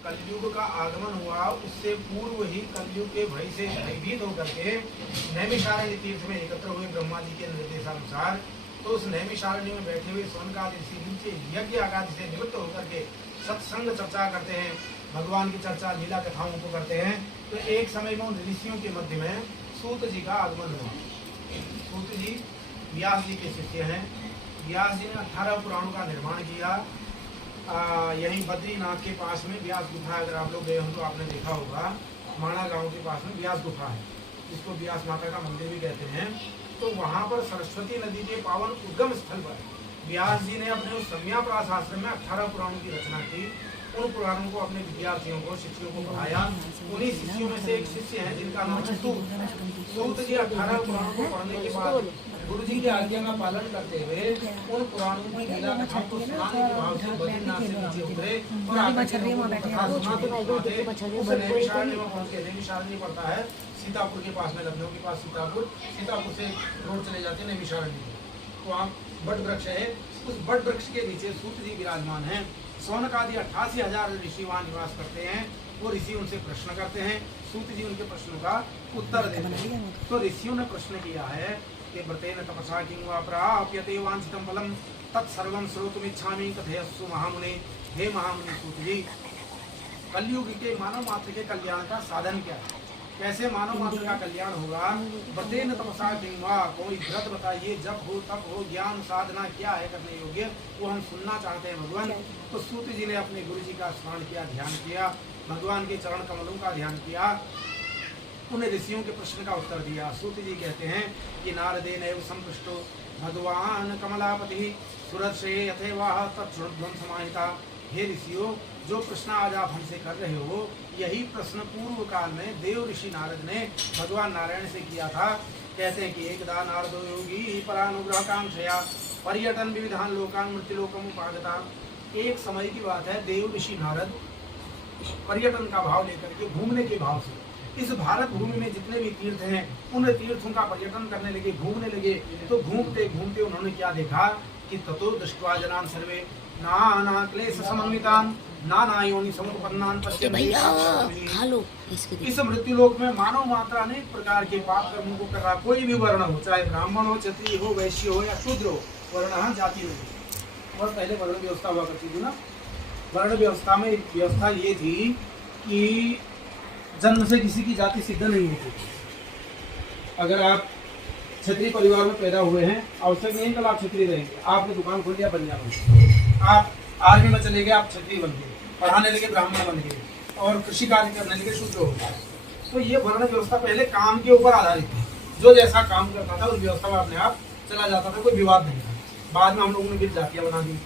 कलयुग का आगमन हुआ उससे पूर्व ही कलयुग के भय से भयभीत होकर के नैमिषारण्य तीर्थ में एकत्र हुए ब्रह्मा जी के निर्देशानुसार, तो उस नैमिषारण्य में बैठे हुए सोनकादि ऋषि नीचे यज्ञ आदि से निवृत्त होकर के सत्संग चर्चा करते हैं, भगवान की चर्चा लीला कथाओं को करते हैं। तो एक समय में उन ऋषियों के मध्य में सूत जी का आगमन हुआ। सूत जी व्यास जी के शिष्य हैं। व्यास जी ने 18 पुराणों का निर्माण किया। यहीं बद्रीनाथ के पास में व्यास गुफा, अगर आप लोग गए हो तो आपने देखा होगा, माणा गांव के पास में व्यास गुफा है, जिसको व्यास माता का मंदिर भी कहते हैं। तो वहाँ पर सरस्वती नदी के पावन उद्गम स्थल पर व्यास जी ने अपने उस सम्याप्रास आश्रम में 18 पुराणों की रचना की। उन पुराणों को अपने विद्यार्थियों को, शिष्यों को पढ़ाया। उन्हीं शिष्यों में से एक शिष्य है जिनका नाम है सूत जी। 18 पुराणों को पढ़ने के बाद गुरु जी की आज्ञा का पालन करते हुए उन पुराणों की लीला कथाओं को सुनाने के बाद से बद्रीनाथ से नीचे उतरे और नैमिषारण्य में पहुंच गए। नैमिषारण्य पड़ता है सीतापुर के पास में, लखनऊ के पास सीतापुर से रोड चले जाते हैं नैमिषारण्य। तो वहाँ बट वृक्ष है, उस बट वृक्ष के नीचे सूत जी विराजमान है। सौनकादि 88,000 ऋषि वहाँ निवास करते हैं। वो ऋषि उनसे प्रश्न करते हैं, सूत जी उनके प्रश्नों का उत्तर देते हैं। तो ऋषियों ने प्रश्न किया है कि व्रतेन तपसा किं वा प्राप्यते वांछितं फलं तत्सर्वं श्रोतुमिच्छामि कथयस्सु महामुने। हे महामुनि सूत जी, कलयुग के मानव मात्र के कल्याण का साधन क्या है, कैसे मानव मात्र का कल्याण होगा। व्रतेन तपसा किं वा, कोई व्रत बताइए, जप हो, तप हो, ज्ञान साधना क्या है करने योग्य, वो हम सुनना चाहते हैं भगवान। तो सूत जी ने अपने गुरु जी का स्मरण किया, ध्यान किया, भगवान के चरण कमलों का ध्यान किया, उन ऋषियों के प्रश्न का उत्तर दिया। सूत जी कहते हैं कि नारदेन एव संपृष्टो भगवान कमलापति सुरश्रे यथेवाह तत्शृण्वन् समाहिता। हे ऋषियों, जो प्रश्न आज आप हमसे कर रहे हो, यही प्रश्न पूर्व काल में देव ऋषि नारद ने भगवान नारायण से किया था। कहते हैं कि एकदा नारदो योगी परानुग्रह कांक्षया पर्यटन विविधान लोकान मृत्युलोकम उपागता। एक समय की बात है, देव ऋषि नारद पर्यटन का भाव लेकर के, घूमने के भाव से इस भारत भूमि में जितने भी तीर्थ हैं उन तीर्थों का पर्यटन करने लगे, घूमने लगे। तो घूमते घूमते उन्होंने क्या देखा कि ततो दृष्ट्वा जनान सर्वे नाना क्लेश समन्वितान नाना योनि समुत्पन्नान पश्यन्ति। इस मृत्युलोक में मानव मात्रा अनेक प्रकार के पाप कर्मों को कर रहा, कोई भी वर्ण हो, चाहे ब्राह्मण हो, क्षत्रिय हो, वैश्य हो या शूद्र हो, वर्ण जाति नहीं। और पहले वर्ण व्यवस्था हुआ करती थी ना। वर्ण व्यवस्था में एक व्यवस्था ये थी कि जन्म से किसी की जाति सिद्ध नहीं होती। अगर आप क्षत्रिय परिवार में पैदा हुए हैं, आवश्यक नहीं कल आप क्षत्रिय रहेंगे। आपने दुकान खोल लिया, बनिया बन गए, आप आर्मी में चले गए, आप क्षत्रिय बन गए, पढ़ाने लगे ब्राह्मण बन गए, और कृषि कार्य करने लगे शूद्र हो गए। तो ये वर्ण व्यवस्था पहले काम के ऊपर आधारित थी। जो जैसा काम करता था उस व्यवस्था में अपने आप चला जाता था, कोई विवाद नहीं था। बाद में हम लोगों ने फिर जातियाँ बना दी,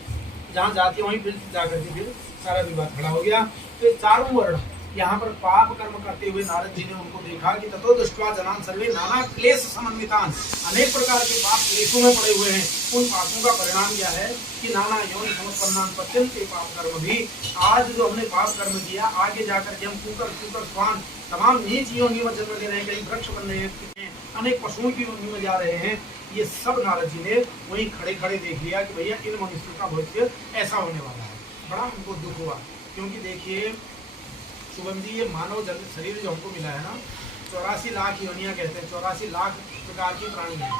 जहाँ जाति वहीं फिर जाकर के फिर सारा विवाद खड़ा हो गया। तो चारों वर्ण यहाँ पर पाप कर्म करते हुए नारद जी ने उनको देखा कि ततो दृष्ट्वा जनान सर्वे नाना क्लेश समन्वितान, अनेक प्रकार के पाप क्लेशों में पड़े हुए हैं। उन पापों का परिणाम क्या है कि नाना योनि समुत्पन्नान पश्यन्ति के पाप कर्म भी, आज जो हमने पाप कर्म किया, आगे जाकर के हम कुकर कुकर स्वान तमाम नीच योनि में जन्म ले रहे हैं, कहीं वृक्ष बन रहे हैं, अनेक पशुओं की योनि में जा रहे हैं। ये सब नारद जी ने वहीं खड़े खड़े देख लिया कि भैया इन मनुष्यों का भविष्य ऐसा होने वाला है। बड़ा हमको दुख हुआ, क्योंकि देखिए शुभम जी, ये मानव जन्म शरीर जो हमको मिला है ना, 84 लाख योनियाँ कहते हैं, 84 लाख प्रकार के प्राणी हैं।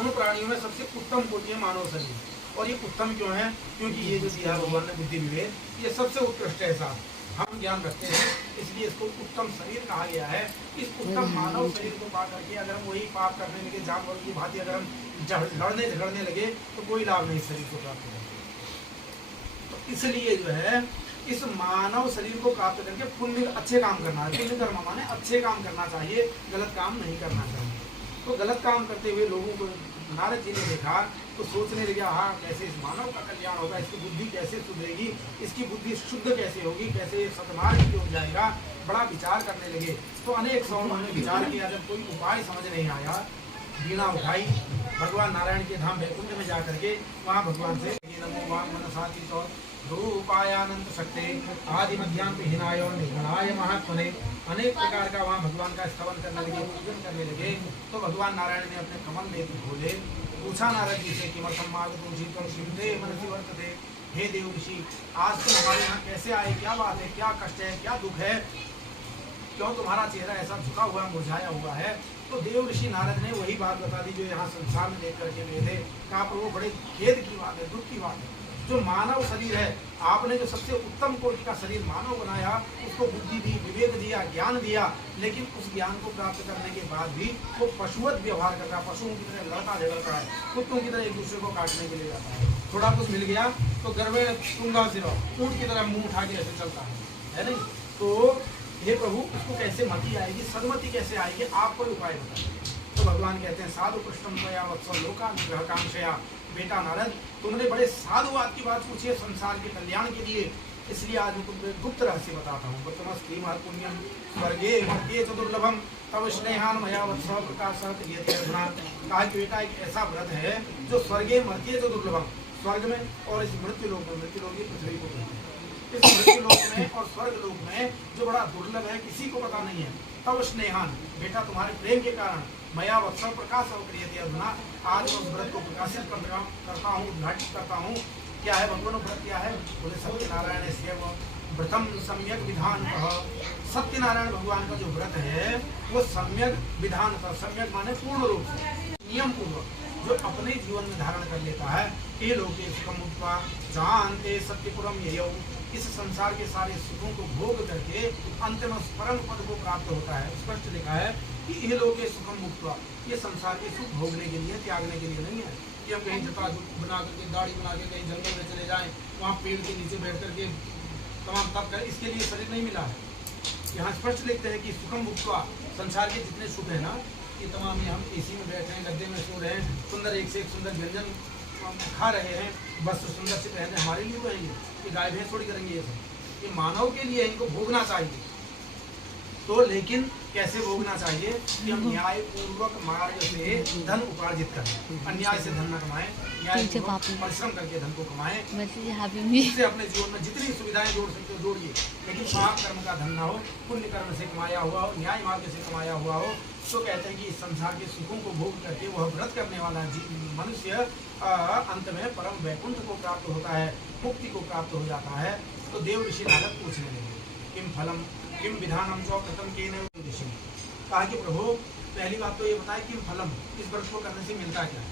उन प्राणियों में सबसे उत्तम कोटि है मानव शरीर। और ये उत्तम क्यों है? क्योंकि ये जो दिया भगवान ने बुद्धि विवेक, ये सबसे उत्कृष्ट है। साथ हम ज्ञान रखते हैं, इसलिए इसको उत्तम शरीर कहा गया है। इस उत्तम मानव शरीर को पा करके अगर हम वही पाप करने लगे, जानवर की भांति अगर हम लड़ने झगड़ने लगे, तो कोई लाभ नहीं शरीर को प्राप्त होगा। तो इसलिए जो है इस मानव शरीर को प्राप्त करके पुण्य अच्छे काम करना है। पुण्य कर्म माने अच्छे काम करना चाहिए, गलत काम नहीं करना चाहिए। तो गलत काम करते हुए लोगों को नारद जी ने देखा तो सोचने लगे, हाँ कैसे इस मानव का कल्याण होगा, इसकी बुद्धि कैसे सुधरेगी, इसकी बुद्धि शुद्ध कैसे होगी, कैसे सतमार्ग की हो जाएगा। बड़ा विचार करने लगे। तो अनेक सौ उन्होंने विचार किया। जब कोई उपाय समझ नहीं आया, वीणा उठाई, भगवान नारायण के धाम वैकुंठ में जाकर के वहाँ भगवान से नमो वांग मनसाति तो रूपायानंत शक्ति आदि मध्यांत हिनाय और निर्गुणाय महात्मने, अनेक प्रकार का वहाँ भगवान का स्तवन करने लगे, पूजन करने लगे। तो भगवान नारायण ने अपने कमल नेत्र खोले, पूछा नारद जी से कि मर्थम मार्ग तुम जीतम शिवते मनसि वर्तते, हे देव ऋषि, आज तुम हमारे यहाँ कैसे आए, क्या बात है, क्या कष्ट है, क्या दुख है, क्यों तुम्हारा चेहरा ऐसा झुका हुआ मुरझाया हुआ है। तो देव ऋषि नारद ने वही बात बता दी जो यहाँ संसार में देख करके गए थे। कहा प्रभु बड़े खेद की बात है, दुख की बात है, जो मानव शरीर है, आपने जो सबसे उत्तम कोटि का शरीर मानव बनाया, उसको बुद्धि दी, विवेक दिया, ज्ञान दिया, लेकिन उस ज्ञान को प्राप्त करने के बाद भी वो पशुवत व्यवहार करता है, पशुओं की तरह लड़ता झगड़ता है, कुत्तों की तरह एक दूसरे को काटने के लिए जाता है। थोड़ा कुछ मिल गया तो घर में टूंगा सिरा ऊँट की तरह मुंह उठा के ऐसे चलता है नहीं। तो हे प्रभु, उसको कैसे मति आएगी, सदमति कैसे आएगी, आप कोई उपाय बताइए। तो भगवान कहते हैं साधु पृष्ठम त्वया वत्सो लोकानुग्रहकांक्षया, बेटा नारद, तुमने बड़े साधुवाद की बात पूछी है संसार के कल्याण के लिए, इसलिए आज मैं तुमको गुप्त रहस्य बताता हूँ। वर्तमस्ति महत्पुण्यम स्वर्गे मर्त्ये च दुर्लभम तव स्नेहान मया वत्स प्रकाशः क्रियते अर्जुना। कहा कि बेटा एक ऐसा व्रत है जो स्वर्गे मर्त्ये च दुर्लभम, स्वर्ग में और इस मृत्यु लोक में, मृत्यु लोक पृथ्वी को कहते हैं, इस मृत्यु लोक में और स्वर्ग लोक में जो बड़ा दुर्लभ है, किसी को पता नहीं है। तव स्नेहान, बेटा तुम्हारे प्रेम के कारण मया वत्सव प्रकाश क्रियते अर्जुना, आज मैं उस व्रत को प्रकाशित करता हूँ, उद्घाटित करता हूँ। क्या है भगवान व्रत, क्या है? बोले सत्यनारायण से व्रतम सम्यक विधान कह। सत्यनारायण भगवान का जो व्रत है वो सम्यक विधान का, सम्यक माने पूर्ण रूप से, नियम पूर्वक जो अपने जीवन में धारण कर लेता है। ये लोके सुखम मुक्त्वा जानते सत्यपुरम ययौ, इस संसार के सारे सुखों को भोग करके अंतिम परम पद को प्राप्त होता है। स्पष्ट लिखा है कि ये लोके सुखम मुक्त्वा, ये संसार के सुख भोगने के लिए, त्यागने के लिए नहीं है कि हम कहीं जटा बना करके, दाढ़ी बना के कहीं जंगल में चले जाएं, वहाँ पेड़ के नीचे बैठ करके तमाम तप कर, इसके लिए शरीर नहीं मिला है। यहाँ स्पष्ट लिखते हैं कि सुखम मुक्त्वा, संसार के जितने सुख है ना, ये तमाम हम एसी में बैठे हैं, गद्दे में सो रहे हैं, सुंदर एक से एक सुंदर व्यंजन खा रहे हैं, वस्त्र सुंदर से पहने, हमारे लिए तो है ये गाय भैंस थोड़ी करेंगे ये सब, ये मानव के लिए इनको भोगना चाहिए। तो लेकिन कैसे भोगना चाहिए कि हम न्याय पूर्वक मार्ग से धन उपार्जित करें, अन्याय से धन न कमाएं, न्याय परिश्रम करके धन को कमाएं, इससे अपने जीवन में जितनी सुविधाएं जोड़ सकते हो जोड़िए, लेकिन पाप कर्म का धन ना हो, पुण्य कर्म से कमाया हुआ हो, न्याय मार्ग से कमाया हुआ हो। तो कहते हैं कि इस संसार के सुखों को भोग करके वह व्रत करने वाला मनुष्य अंत में परम वैकुंठ को प्राप्त होता है, मुक्ति को प्राप्त हो जाता है। तो देव ऋषि नारद पूछने लगे किम फलम किम विधानम जो प्रथम के ऋषि। कहा कि प्रभु पहली बात तो ये बताए किम फलम, इस व्रत को करने से मिलता क्या,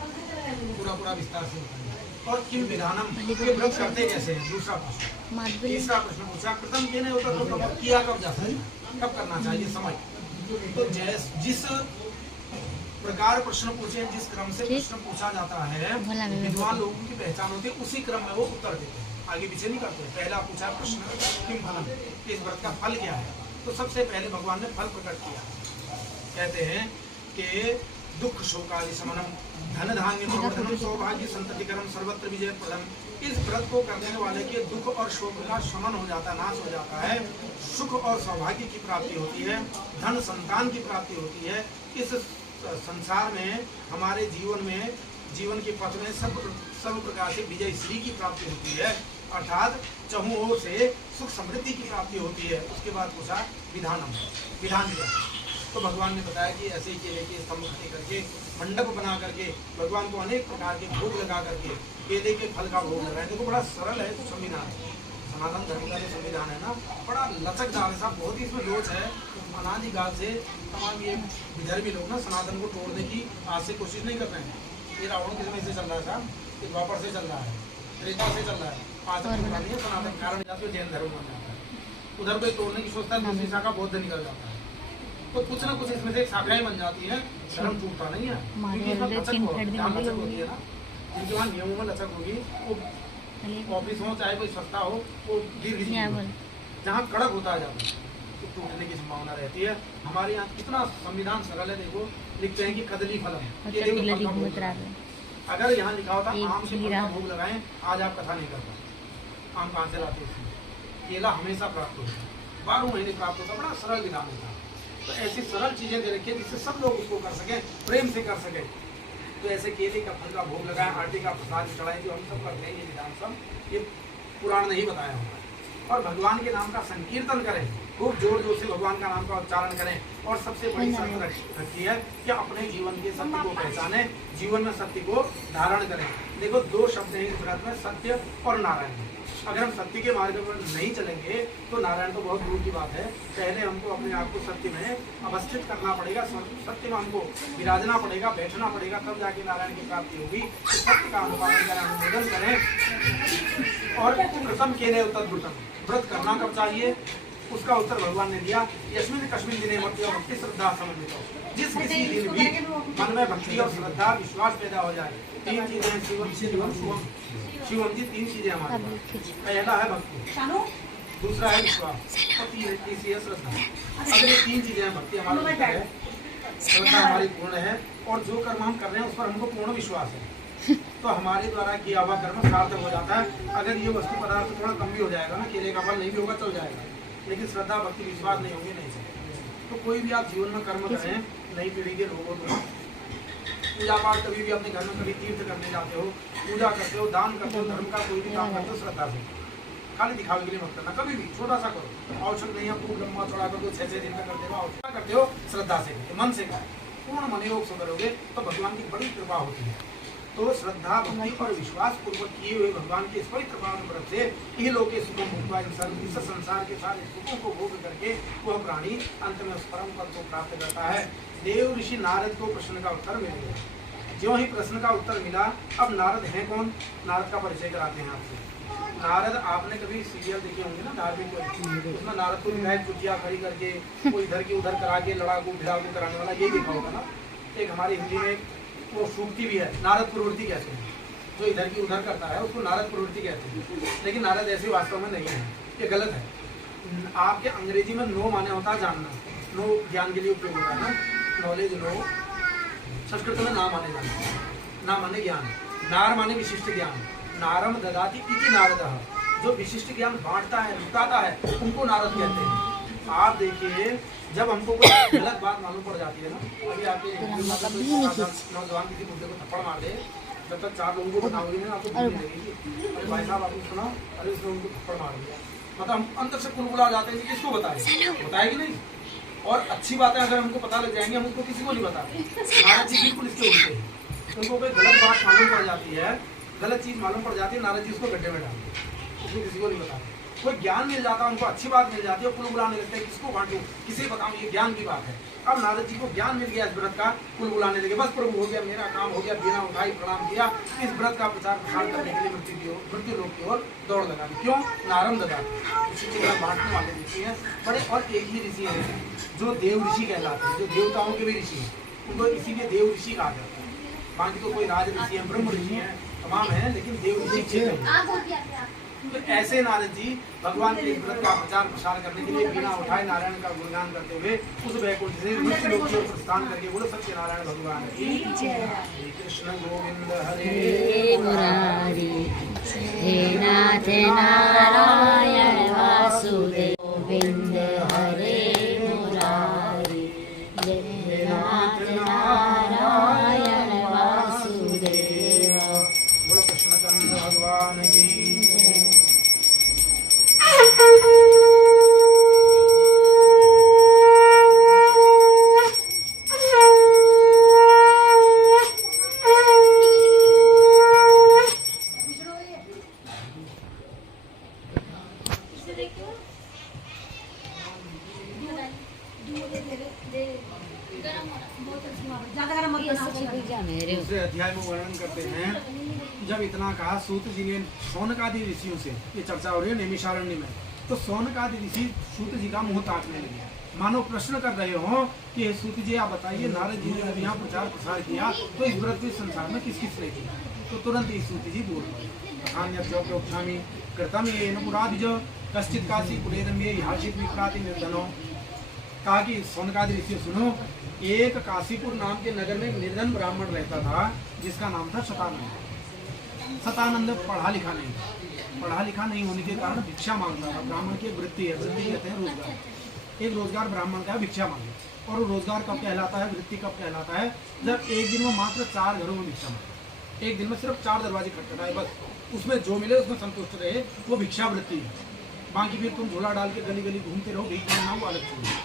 पूरा विस्तार से बताइए, और किम विधानम, ये व्रत करते कैसे हैं, दूसरा प्रश्न। तीसरा प्रश्न पूछा कृतम के होता तो किया कब जाता है, कब करना चाहिए, समय। तो जिस प्रकार प्रश्न पूछे, जिस क्रम से प्रश्न पूछा जाता है, विद्वान लोगों की पहचान होती है, उसी क्रम में वो उत्तर देते हैं, आगे पीछे नहीं करते। पहला पूछा प्रश्न किम फलम, इस व्रत का फल क्या है। तो सबसे पहले भगवान ने फल प्रकट किया, कहते हैं कि दुख शोकादि शमनम धन धान्य प्रवर्धनम सौभाग्य संततिकरम सर्वत्र विजय प्रदम। इस व्रत को करने वाले के दुख और शोक का शमन हो जाता है, नाश हो जाता है, सुख और सौभाग्य की प्राप्ति होती है, धन संतान की प्राप्ति होती है। इस संसार में हमारे जीवन में, जीवन के पथ में सब प्रकार से विजय श्री की प्राप्ति होती है, अर्थात चहुं ओर से सुख समृद्धि की प्राप्ति होती है। उसके बाद पूछा विधानम, विधान क्या। तो भगवान ने बताया कि ऐसे ही केले के स्तंभ खड़े करके, मंडप बना करके, भगवान को अनेक प्रकार के भोग लगा करके केले के फल का भोग लगाए। देखो बड़ा सरल है संविधान, सनातन धर्म का जो संविधान है ना, बड़ा लचकदार है साहब, बहुत ही इसमें लोच है। अनादिकाल से तमाम ये विधर्मी लोग ना सनातन को तोड़ने की आज से कोशिश नहीं कर रहे हैं। ये रावण के समय से चल रहा है साहब, ये द्वापर से चल रहा है, त्रेता से चल रहा है, आज तक नहीं है। सनातन कारण जाते जैन धर्म बन जाता है, उधर कोई तोड़ने की सोचता है, दूसरी शाखा बौद्ध निकल जाता है। तो कुछ ना कुछ इसमें से एक शाखाएं बन जाती है, धर्म टूटता नहीं है, क्योंकि इसमें लचक होती है ना, जिनके वहाँ नियमों में लचक होगी, वो ऑफिस हो चाहे कोई सस्ता हो, वो गिर जहाँ कड़क होता है जाता है तो टूटने की संभावना रहती है। हमारे यहाँ कितना संविधान सरल है, देखो लिखते हैं कि कदली फलम, अगर यहाँ लिखा होता आम से भोग लगाएं, आज आप कथा नहीं करता, आम कहाँ से लाते हैं, केला हमेशा प्राप्त होता है, 12 महीने प्राप्त होता है, बड़ा सरल विधान है। तो ऐसी सरल चीजें दे रखी है जिससे सब लोग उसको कर सकें, प्रेम से कर सकें। तो ऐसे केले का फल का भोग लगाएं, आटे का प्रसाद चढ़ाएं, जो हम सब करते हैं, ये विधान सब ये पुराण नहीं बताया हुआ है। और भगवान के नाम का संकीर्तन करें, खूब जोर जोर से भगवान का नाम का उच्चारण करें। और सबसे बड़ी शर्त रखी है कि अपने जीवन के सत्य को पहचाने, जीवन में सत्य को धारण करें। देखो 2 शब्द हैं इस व्रत में, सत्य और नारायण। अगर हम सत्य के मार्ग पर नहीं चलेंगे तो नारायण तो बहुत दूर की बात है। पहले हमको अपने आप को सत्य में अवस्थित करना पड़ेगा, सत्य में हमको विराजना पड़ेगा, बैठना पड़ेगा, तब जाके नारायण की प्राप्ति होगी। तो सत्य का अनुपालन करें, अनुमोदन करें। और प्रथम केने उत्तर व्रत करना कब चाहिए, उसका उत्तर भगवान ने दिया, यस्मिन कस्मिन दिने भक्ति श्रद्धा समन्वित हो। जिस किसी दिन भी मन में भक्ति और श्रद्धा विश्वास पैदा हो जाए। 3 चीजें हैं शिवम जी, 3 चीजें हमारे पास। पहला है भक्ति, दूसरा है विश्वास और तीसरी है श्रद्धा। अगर ये 3 चीजें हैं, भक्ति हमारे अंदर है, श्रद्धा हमारी पूर्ण है और जो कर्म हम कर रहे हैं उस पर हमको पूर्ण विश्वास है, तो हमारे द्वारा किया हुआ कर्म सार्थक हो जाता है। अगर ये वस्तु पदार्थ थोड़ा कम भी हो जाएगा ना, केले का फल नहीं भी होगा चल जाएगा, लेकिन श्रद्धा भक्ति विश्वास नहीं होंगे नहीं चलेगा। तो कोई भी आप जीवन में कर्म करें, नई पीढ़ी के लोगों को पूजा पाठ, कभी भी अपने घर में कभी तीर्थ करने जाते हो, पूजा करते हो, दान करते हो, धर्म का कोई भी काम करते हो, श्रद्धा से, खाली दिखावे के लिए मत करना। कभी भी छोटा सा करो, आवश्यक नहीं है खूब लंबा चौड़ा कर दो, 6-6 दिन तक करते हो, करते हो श्रद्धा से, मन से करो, पूर्ण मनोयोग से करोगे तो भगवान की बड़ी कृपा होती है। तो श्रद्धा भक्ति और विश्वास पूर्वक किए हुए भगवान के इस पवित्र पावन व्रत से इह लोके सुखम भुक्त्वा इस संसार के सारे सुखों को भोग करके वह प्राणी अंत में उस परम पद को प्राप्त करता है। देव ऋषि नारद को प्रश्न का उत्तर मिल गया। ज्यों ही प्रश्न का उत्तर मिला, अब नारद हैं कौन, नारद का परिचय कराते हैं आपसे। नारद, आपने कभी सीरियल देखे होंगे ना धार्मिक, उसमें नारद को दिखाया कुटिया खड़ी करके वो इधर की उधर करा के लड़ाकू भिड़ाकू कराने वाला, ये देखा होगा ना। एक हमारी हिंदी में वो सूक्ति भी है, नारद प्रवृत्ति कहते हैं, जो इधर की उधर करता है उसको नारद प्रवृत्ति कहते हैं। लेकिन नारद ऐसे वास्तव में नहीं है, ये गलत है। आपके अंग्रेजी में नो माने होता है जानना, नो ज्ञान के लिए उपयोग होता है ना, नॉलेज नो। संस्कृत में ना माने जाना, ना माने ज्ञान, नार माने विशिष्ट ज्ञान, नारम ददाति इति नारदः, जो विशिष्ट ज्ञान बांटता है, लुटाता है, उनको नारद कहते हैं। आप देखिए, जब हमको कोई गलत बात मालूम पड़ जाती है ना, अभी आपके नौजवान किसी मुद्दे को थप्पड़ मार दे, जब तक 4 लोगों को बताओगे ना आपको बुरी लगेगी, अरे भाई साहब आपने सुना, अरे उसने उनको थप्पड़ मार दिया, मतलब हम अंदर से कुलबुला जाते हैं कि किसको बताएगी नहीं। और अच्छी बातें अगर हमको पता लग जाएंगे, हम उसको किसी को नहीं बताते। नारद जी बिल्कुल इसके उल्टे हैं, उनको कोई गलत बात मालूम पड़ जाती है, गलत चीज मालूम पड़ जाती है, नारद जी उसको गड्ढे में डालते हैं, उसको किसी को नहीं बताते। कोई ज्ञान मिल जाता है, उनको अच्छी बात मिल जाती है, कुल बुलाने लगते हैं, किसको बांटूं, किसे बताऊं, ये ज्ञान की बात है। अब नारद जी को ज्ञान मिल गया इस व्रत का, कुल बुलाने लगे, बस प्रभु हो गया, मेरा काम हो गया, बिना उठाई प्रणाम किया, इस व्रत का प्रचार प्रसार करने के लिए मृत्यु लोक की ओर दौड़ लगा दी। क्यों? नारम दगा इसी जगह बांटने वाले ऋषि हैं बड़े, और एक ही ऋषि है जो देव ऋषि कहलाते हैं, जो देवताओं के भी ऋषि हैं, उनको इसीलिए देव ऋषि कहा जाता है। बाकी तो कोई राज ऋषि है, ब्रह्म ऋषि है, तमाम है, लेकिन देव ऋषि। तो ऐसे नारद जी भगवान के व्रत का प्रचार प्रसार करने के लिए बिना उठाए नारायण का गुणगान करते हुए उस वैकुंठ से मृत्यु लोक की ओर प्रस्थान करके बोलो सत्य नारायण भगवान की जय। कृष्ण गोविंद हरे मुरारी, हे नाथ नारायण वासुदेव, गोविंद हरे मुरारी, हे नाथ नारायण वासुदेव, बोलो कृष्णचंद्र भगवान की। दूसरे अध्याय में वर्णन करते हैं, जब इतना कहा सूत जी ने शौनकादि ऋषियों से, ये चर्चा हो रही है नैमिषारण्य में, तो शौनकादि ऋषि सूत जी का मुंह ताकने लगे, मानो प्रश्न कर रहे हो कि सूत जी आप बताइए, नारद जी ने जब यहाँ प्रचार प्रसार किया तो इस व्रत के संसार में किस किस ने किया। तो तुरंत ही सूत जी बोल पड़े, कृतम ये पुराधिज कश्चित काशी पुरेदम ये हाशित विक्राति निर्धनो। कहा कि शौनकादि ऋषि सुनो, एक काशीपुर नाम के नगर में निर्धन ब्राह्मण रहता था जिसका नाम था शतानंद। शतानंद पढ़ा लिखा नहीं था, पढ़ा लिखा नहीं होने के कारण भिक्षा मांगता था। ब्राह्मण की वृत्ति है, वृत्ति कहते हैं रोजगार, एक रोजगार ब्राह्मण का है भिक्षा मांगे। और रोजगार कब कहलाता है, वृत्ति कब कहलाता है, जब एक दिन में मात्र 4 घरों में भिक्षा मांगे, एक दिन में सिर्फ 4 दरवाजे खटखटाए, बस उसमें जो मिले उसमें संतुष्ट रहे, वो भिक्षा वृत्ति है। बाकी फिर तुम झोला डाल के गली गली घूमते रहो, भीख मांगना वो अलग चीज है,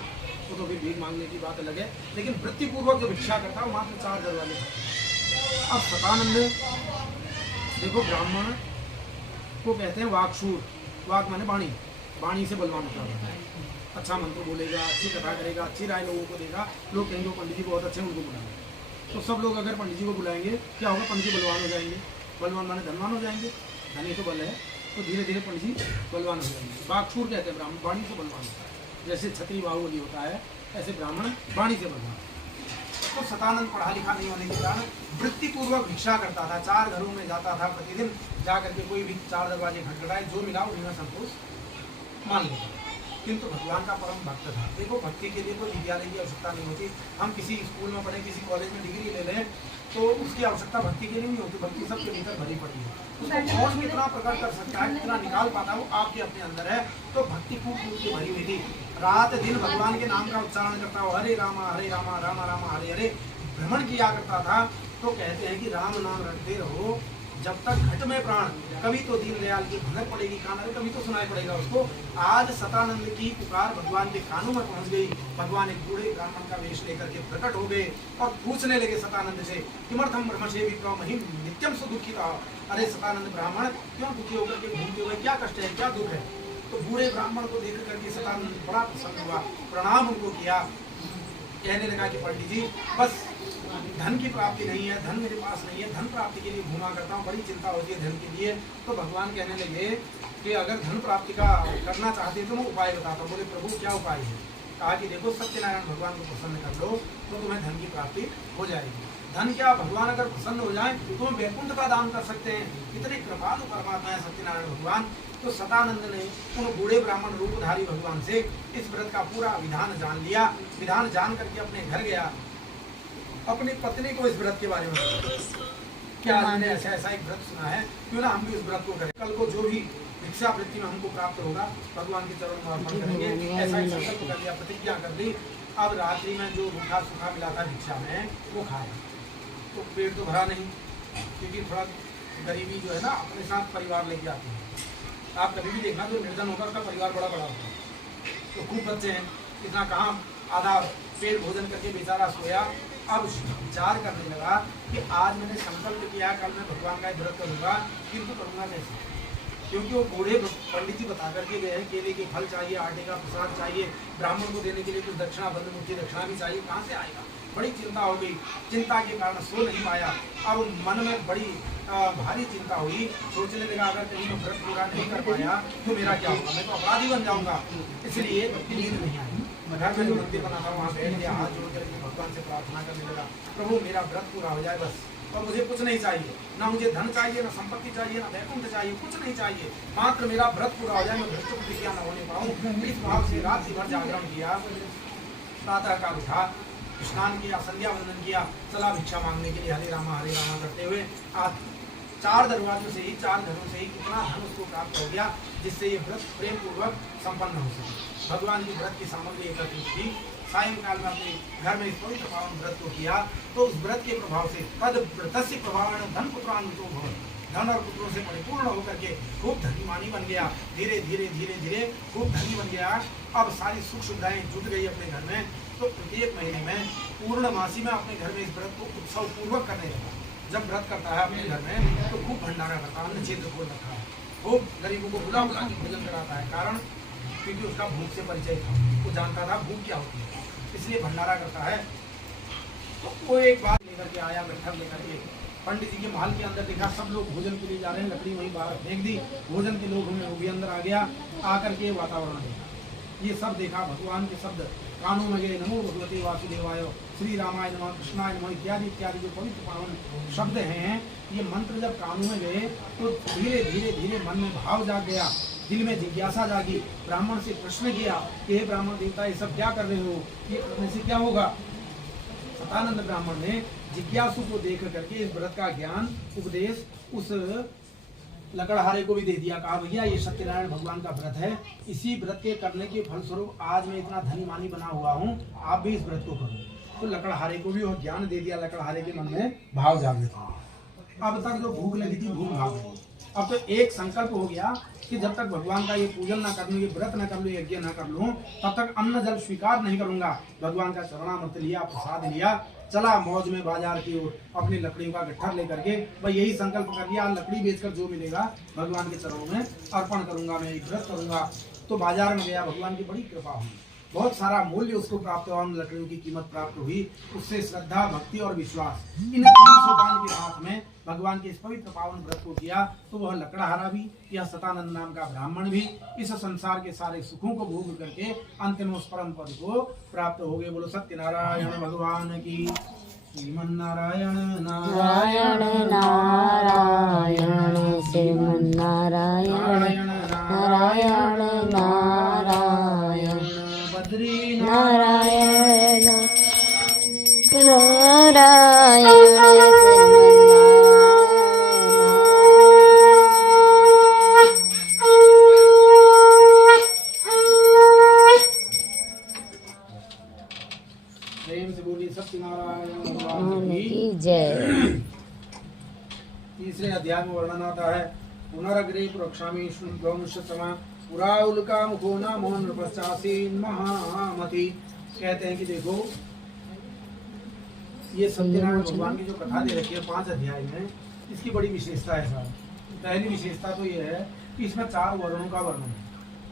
वो तो फिर भीख मांगने की बात अलग है। लेकिन वृत्तिपूर्वक जो भिक्षा करता है वो मात्र 4 दरवाजे। अब सतानंद देखो, ब्राह्मण को कहते हैं वाक्शूर, वाक माने वाणी, वाणी से बलवान होता है, अच्छा मंत्र बोलेगा, अच्छी कथा करेगा, अच्छी राय लोगों को देगा। लोग कहेंगे पंडित जी बहुत अच्छे, उनको बुलाएंगे। तो सब लोग अगर पंडित जी को बुलाएंगे, क्या होगा, पंडित जी बलवान हो जाएंगे। बलवान माने धनवान हो जाएंगे, धनी तो बल है, तो धीरे धीरे पंडित जी बलवान हो जाएंगे। वाक्शूर कहते हैं ब्राह्मण, वाणी से बलवान होता है। जैसे छत्री बाहुबली होता है, ऐसे ब्राह्मण वाणी से बलवान। तो सतानंद पढ़ा लिखा नहीं होने के कारण वृत्तिपूर्वक भिक्षा करता था, 4 घरों में जाता था, प्रतिदिन जा करके कोई भी 4 दरवाजे खटखटाए, जो मिला उन्हीं में संतोष मान लेता। किंतु भगवान का परम भक्त था। देखो, भक्ति के लिए कोई विद्यालय की आवश्यकता नहीं होती। हम किसी स्कूल में पढ़े, किसी कॉलेज में डिग्री ले लें, तो उसकी आवश्यकता भक्ति के लिए नहीं होती। भक्ति सबके भीतर भरी पड़ी है, उसको कौन कितना प्रकट कर सकता है, कितना निकाल पाता है, वो आपके अपने अंदर है। तो भक्ति खूब रूप से भरी हुई थी। रात दिन भगवान के नाम का उच्चारण करता हो, हरे रामा रामा रामा हरे हरे भ्रमण किया करता था। तो कहते हैं कि राम नाम रटते रहो जब तक घट में प्राण, कभी तो दीनदयाल की भनक पड़ेगी कान, कभी तो सुनाई पड़ेगा उसको। आज सतानंद की पुकार भगवान के कानों में पहुंच गई। भगवान एक बूढ़े ब्राह्मण का वेश लेकर के प्रकट हो गए और पूछने लगे सतानंद से, किमर्थम ब्रह्मशे विप्रो महिम नित्यम सुदुखिता। अरे सतानंद ब्राह्मण, क्यों दुखी होकर के घूमते हुए, क्या कष्ट है, क्या दुख है। तो बूढ़े ब्राह्मण को देख करके सतानंद बड़ा प्रसन्न हुआ, प्रणाम उनको किया, कहने लगा कि पंडित जी बस धन की प्राप्ति नहीं है, धन मेरे पास नहीं है, धन प्राप्ति के लिए घूमा करता हूँ, बड़ी चिंता होती है धन के लिए। तो भगवान कहने लगे कि अगर धन प्राप्ति का करना चाहते हैं तो मैं उपाय बताता हूँ। बोले प्रभु क्या उपाय है। कहा कि देखो, सत्यनारायण भगवान को प्रसन्न कर लो तो तुम्हें धन की प्राप्ति हो जाएगी। धन क्या, भगवान अगर प्रसन्न हो जाए तो तुम्हें वैकुंठ का दान कर सकते हैं। इतने कृपालु परमात्मा है सत्यनारायण भगवान। तो सतानंद ने उन बूढ़े ब्राह्मण रूपधारी भगवान से इस व्रत का पूरा विधान जान लिया। विधान जान करके अपने घर गया, अपनी पत्नी को इस व्रत के बारे में क्या हमने ऐसा ऐसा एक व्रत सुना है, क्यों ना हम भी इस व्रत को करें। कल को जो भी भिक्षा वृत्ति में हमको प्राप्त होगा भगवान के चरणों में अर्पण करेंगे। ऐसा ही संकल्प कर लिया, प्रतिज्ञा कर ली। अब रात्रि में जो रूखा सूखा मिला था भिक्षा में वो खाया, तो पेट तो भरा नहीं, क्योंकि थोड़ा गरीबी जो है ना अपने साथ परिवार लेके आती है। आप कभी भी देखना, जो निर्धन होकर उसका परिवार बड़ा बड़ा होता है, तो खूब बच्चे हैं, इतना कहाँ, आधा पेट भोजन करके बेचारा सोया। अब विचार करने लगा कि आज मैंने संकल्प किया, कल मैं भगवान का व्रत करूंगा, किंतु करूंगा कैसे, क्योंकि वो बूढ़े पंडित जी बता करके गए हैं केले के फल चाहिए, आटे का प्रसाद चाहिए, ब्राह्मण को देने के लिए कुछ दक्षिणा, बंद मुट्ठी दक्षिणा भी चाहिए, कहाँ से आएगा। बड़ी चिंता हो गई, चिंता के कारण सो नहीं पाया। अब मन में बड़ी भारी चिंता हुई, सोचने लगा अगर कहीं मैं व्रत पूरा नहीं कर पाया तो मेरा क्या होगा, मैं तो अपराधी बन जाऊंगा। इसलिए नींद नहीं आई। घर में जो मंदिर बना था वहाँ बैठ गया, हाथ जोड़ करके भगवान से प्रार्थना करने लगा, प्रभु मेरा व्रत पूरा हो जाए बस, और मुझे कुछ नहीं चाहिए, ना मुझे धन चाहिए, ना संपत्ति चाहिए, ना वैकुंठ चाहिए, कुछ नहीं चाहिए, मात्र मेरा व्रत पूरा हो जाए, मैं भ्रष्ट प्रतिज्ञा न होने पाऊँ। इस भाव से रात्रि भर जागरण किया। प्रातः काल उठा, स्नान किया, संध्या वंदन किया, चला भिक्षा मांगने के लिए हरे रामा करते हुए। आज 4 दरवाजों से ही, 4 घरों से ही कितना धन उसको प्राप्त हो गया, जिससे ये व्रत प्रेम पूर्वक संपन्न हो सके। भगवान की व्रत की सामग्री एकत्रित की, सायंकाल में अपने घर में इस पवित्र पावन व्रत को किया। तो उस व्रत के प्रभाव से तद व्रतस्य प्रभावेण धन पुत्रान्वितो भवति, धन और पुत्रों से परिपूर्ण होकर के खूब धनीमानी बन गया। धीरे धीरे धीरे धीरे खूब धनी बन गया। अब सारी सुख सुविधाएं जुट गई अपने घर में। तो प्रत्येक महीने में पूर्णमासी में अपने घर में इस व्रत को उत्सव पूर्वक करने लगा। जब व्रत करता है अपने घर में तो खूब भंडारा करता है, अन्न क्षेत्र खोल रखा है, खूब गरीबों को बुला बुला के भोजन कराता है। कारण क्योंकि उसका भूख से परिचय था, वो जानता था भूख क्या होती है, इसलिए भंडारा करता है। तो वो एक बात लेकर के आया, बैठक लेकर के पंडित जी के महल के अंदर देखा सब लोग भोजन के लिए जा रहे हैं, लकड़ी वहीं बाहर फेंक दी, भोजन के लोग वो भी अंदर आ गया। आकर के वातावरण देखा, ये सब देखा, भगवान के शब्द कानों में गए, नमो भगवते वासुदेवाय, श्री रामाय नमः, कृष्णाय नमः इत्यादि इत्यादि जो पवित्र पावन शब्द हैं, ये मंत्र जब कानों में गए तो धीरे धीरे धीरे मन में भाव जाग गया, दिल में जिज्ञासा जागी। ब्राह्मण से प्रश्न किया कि हे ब्राह्मण देवता, ये सब क्या कर रहे हो, ये करने से क्या होगा। सतानंद ब्राह्मण ने जिज्ञासु को देख करके इस व्रत का ज्ञान उपदेश उस लकड़हारे को भी दे दिया। कहा भैया ये सत्यनारायण भगवान का व्रत है, इसी व्रत के करने के फलस्वरूप आज मैं इतना धनी मानी बना हुआ हूँ, आप भी इस व्रत को करो। तो लकड़हारे को भी वो ज्ञान दे दिया, लकड़हारे के मन में भाव जागृत था। अब तक जो भूख लगी थी भूख भाग गई, अब तो एक संकल्प हो गया कि जब तक भगवान का ये पूजन ना कर लूं, ये व्रत ना कर लूं, यज्ञ ना कर लूं, तब तक अन्न जल स्वीकार नहीं करूंगा। भगवान का चरणामृत लिया, प्रसाद लिया, चला मौज में बाजार की ओर अपनी लकड़ियों का गट्ठर लेकर के। भाई यही संकल्प कर लिया, लकड़ी बेचकर जो मिलेगा भगवान के चरणों में अर्पण करूंगा, मैं एक व्रत करूंगा। तो बाजार में गया, भगवान की बड़ी कृपा हुई, बहुत सारा मूल्य उसको प्राप्त हुआ, उन लकड़ियों की कीमत प्राप्त हुई। उससे श्रद्धा, भक्ति और विश्वास, इन 3 सोपान के साथ में भगवान के इस पवित्र पावन व्रत को किया। तो वह लकड़हारा भी, यह सतानंद नाम का ब्राह्मण भी इस संसार के सारे सुखों को भोग करके अंतिम उस परम पद को प्राप्त हो गए। बोलो सत्यनारायण भगवान की। श्रीमन्नारायण नारायण नारायण श्रीमन्नारायण नारायण नारायण बद्री नारायण नारायण प्रेम से बोली सत्यनारायण भगवान की जय। तीसरे अध्याय में वर्णन आता है, पुनरग्रे प्रक्षामी समा पुराउल्का मुखो न मोहन पश्चासीन महामति। कहते हैं कि देखो ये सत्यनारायण भगवान की जो कथा दे रखी है 5 अध्याय में, इसकी बड़ी विशेषता है साहब। पहली विशेषता तो ये है कि इसमें 4 वर्णों का वर्णन है।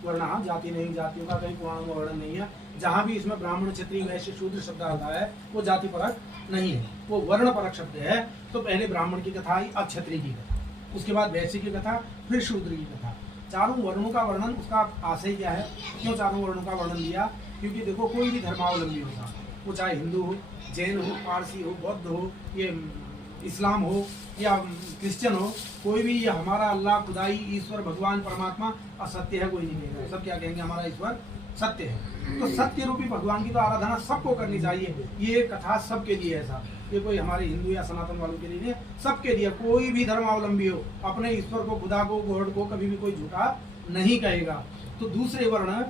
वर्ण जाति नहीं, जातियों का कहीं पुराण में वर्णन नहीं है। जहाँ भी इसमें ब्राह्मण, क्षत्रिय, वैश्य, शूद्र शब्द आता है वो जाति परक नहीं है, वो वर्ण परक शब्द है। तो पहले ब्राह्मण की कथा आई, अब क्षत्रिय की कथा, उसके बाद वैश्य की कथा, फिर शूद्र की कथा। चारों वर्णों का वर्णन, उसका आशय क्या है, क्यों चारों वर्णों का वर्णन दिया? क्योंकि देखो कोई भी धर्मावलंबी होता, वो चाहे हिंदू हो, जैन हो, पारसी हो, बौद्ध हो, ये इस्लाम हो या क्रिश्चियन हो, कोई भी ये हमारा अल्लाह, खुदाई, ईश्वर, भगवान, परमात्मा असत्य है कोई नहीं कहेगा। सब क्या कहेंगे, हमारा ईश्वर सत्य है। तो सत्य रूपी भगवान की तो आराधना सबको करनी चाहिए। ये कथा सबके लिए है साहब, ये कोई हमारे हिंदू या सनातन वालों के लिए नहीं, सबके लिए। कोई भी धर्मावलंबी हो अपने ईश्वर को, खुदा को, गॉड को कभी भी कोई झूठा नहीं कहेगा। तो दूसरे वर्ण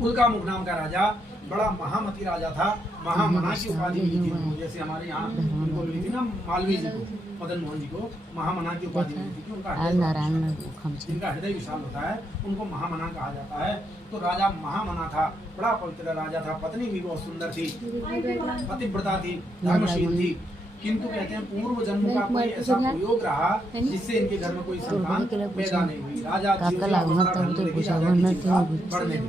उल्का मुख नाम का राजा, बड़ा महामती राजा था, महामना की उपाधि मिली थी उनको। जैसे हमारे यहाँ उनको मिली थी ना मालवीय जी को, मदन मोहन जी को महामना की उपाधि मिली थी। इनका हृदय विशाल होता है, उनको महामना कहा जाता है। तो राजा महामना था, बड़ा पवित्र राजा था, पत्नी भी बहुत सुंदर थी, पतिव्रता थी, धर्मशील थी। किंतु कहते हैं पूर्व जन्म का कोई ऐसा योग रहा जिससे इनके घर में कोई संतान पैदा नहीं हुई। राजा बढ़ने लगे।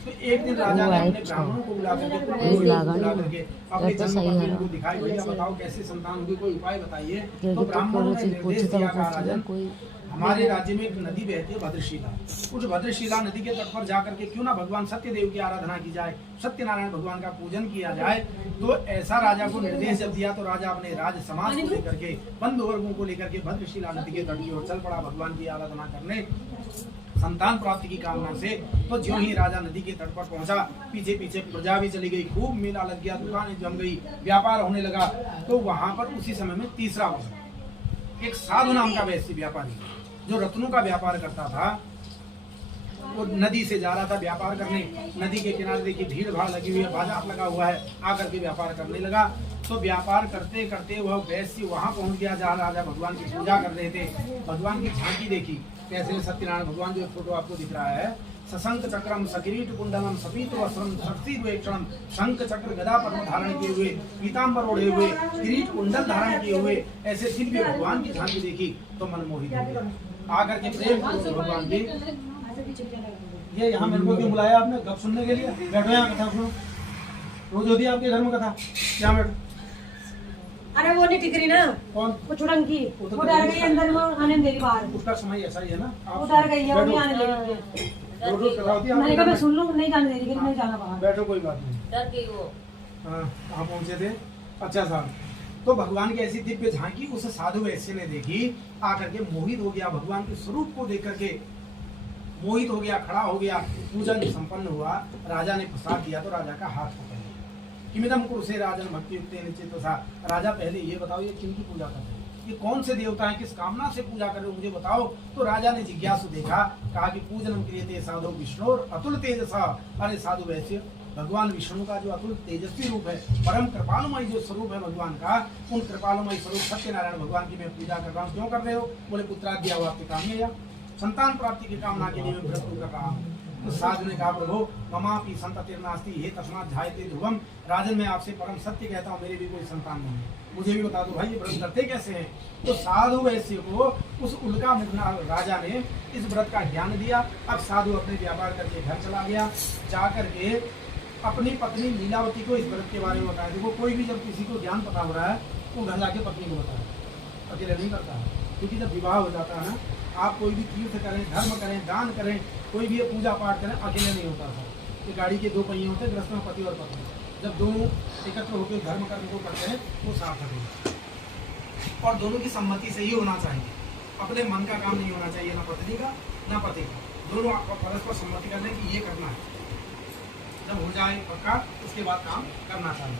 तो एक दिन राजा ने अपने ब्राह्मणों को बुला करके अपनी धर्मपत्नी को दिखाई, भैया बताओ कैसे संतान होगी, कोई उपाय बताइए। तो ब्राह्मणों ने निर्देश दिया, कहा राजन हमारे राज्य में एक नदी बहती है भद्रशिला, उस भद्रशिला नदी के तट पर जाकर के क्यों ना भगवान सत्यदेव की आराधना की जाए, सत्यनारायण भगवान का पूजन किया जाए। तो ऐसा राजा को निर्देश जब दिया तो राजा अपने राज समाज को लेकर के, बंधु वर्गों को लेकर के भद्रशिला नदी के तट की ओर चल पड़ा भगवान की आराधना करने, संतान प्राप्ति की कामना से। तो ज्यों ही राजा नदी के तट पर पहुंचा, पीछे पीछे प्रजा भी चली गई, खूब मेला लग गया, दुकानें जम गई, व्यापार होने लगा। तो वहां पर उसी समय में तीसरा वर्ग, एक साधु नाम का वैश्य व्यापारी जो रत्नों का व्यापार करता था, वो नदी से जा रहा था व्यापार करने। नदी के किनारे देखिए भीड़ भाड़ लगी हुई है, बाजार लगा हुआ है, आकर के व्यापार करने लगा। तो व्यापार करते करते वह वैश्य वहां पहुंच गया जहाँ राजा भगवान की पूजा कर रहे थे। भगवान की झांकी देखी, कैसे सत्यनारायण भगवान, जो फोटो आपको दिख रहा है, सशंक चक्रम सकिरीट कुंडलम सपीत वस्त्रम शक्तिवेक्षणम, शंख चक्र गदा पद्म धारण किए हुए, पीतांबर ओढ़े हुए, किरीट कुंडल धारण किए हुए ऐसे दिव्य भगवान की झांकी देखी तो मन मोहित हो गया। आकर के प्रेम भगवान की, ये यहाँ मेरे को क्यों बुलाया आपने गप सुनने के लिए? बैठो यहाँ कथा सुनो, रोज होती है आपके घर में कथा, क्या बैठो। अरे वो नहीं टिकरी ना, कौन? वो चुड़ंकी, वो डर गई अंदर में आने दे रही बाहर। उसका समय ऐसा ही है ना, वो डर गई है, वो नहीं आने दे रही। रोज कथा होती है। मैंने कहा मैं सुन लूं, नहीं जाने दे रही, नहीं जाना बाहर। बैठो, कोई बात नहीं। डर गई वो। हाँ, कहाँ पहुँचे थे? अच्छा साहब, तो भगवान की ऐसी दिव्य झांकी उस साधु वैश्य ने देखी, आकर के मोहित हो गया, भगवान के स्वरूप को देख करके मोहित हो गया, खड़ा हो गया। पूजन संपन्न हुआ, राजा ने प्रसाद दिया तो राजा का हाथ पकड़ लिया। किमिदम कुरुसे राजन भक्ति युक्ते निश्चित था। राजा पहले ये बताओ ये किनकी पूजा कर रहे हैं, ये कौन से देवता हैं, किस कामना से पूजा कर रहे हो, मुझे बताओ। तो राजा ने जिज्ञासु देखा, कहा कि पूजनम क्रियते साधु विष्णु अतुल तेजसा। अरे साधु वैश्य, भगवान विष्णु का जो अतुल तेजस्वी रूप है, परम कृपालुमय जो स्वरूप है भगवान का, उन कृपालुमय स्वरूप सत्यनारायण भगवान की मैं पूजा कर रहा हूँ। क्यों कर रहे हो? बोले पुत्राद्या आपकी कामना, संतान प्राप्ति की कामना के लिए मैं व्रत कर रहा हूँ। तो साधु ने कहा प्रभु ममापि संततिर्नास्ति हे तस्मात् ध्यायते ध्रुवम, राजन मैं आपसे परम सत्य कहता हूँ, मेरे भी कोई संतान नहीं है, मुझे भी बता दो भाई ये व्रत करते कैसे हैं। तो साधु वैश्य को उस उल्का मुख राजा ने इस व्रत का ज्ञान दिया। अब साधु अपने व्यापार करके घर चला गया, जा करके अपनी पत्नी लीलावती को इस व्रत के बारे में बताया। देखो कोई भी जब किसी को ज्ञान पता हो रहा है तो घर जाके पत्नी को बताया, अकेले नहीं करता है। क्योंकि जब विवाह हो जाता है ना, आप कोई भी तीर्थ करें, धर्म करें, दान करें, कोई भी पूजा पाठ करें, अकेले नहीं होता था। कि गाड़ी के दो पहिए होते हैं, गृहस्थ में पति और पत्नी, जब दोनों एकत्र होकर धर्म कर्म को करते हैं वो सार्थक है। और दोनों की सम्मति से ही होना चाहिए, अपने मन का काम नहीं होना चाहिए, ना पत्नी का ना पति का, दोनों परस्पर सम्मति कर लें कि ये करना है। जब हो जाए पक्का उसके बाद काम करना चाहिए।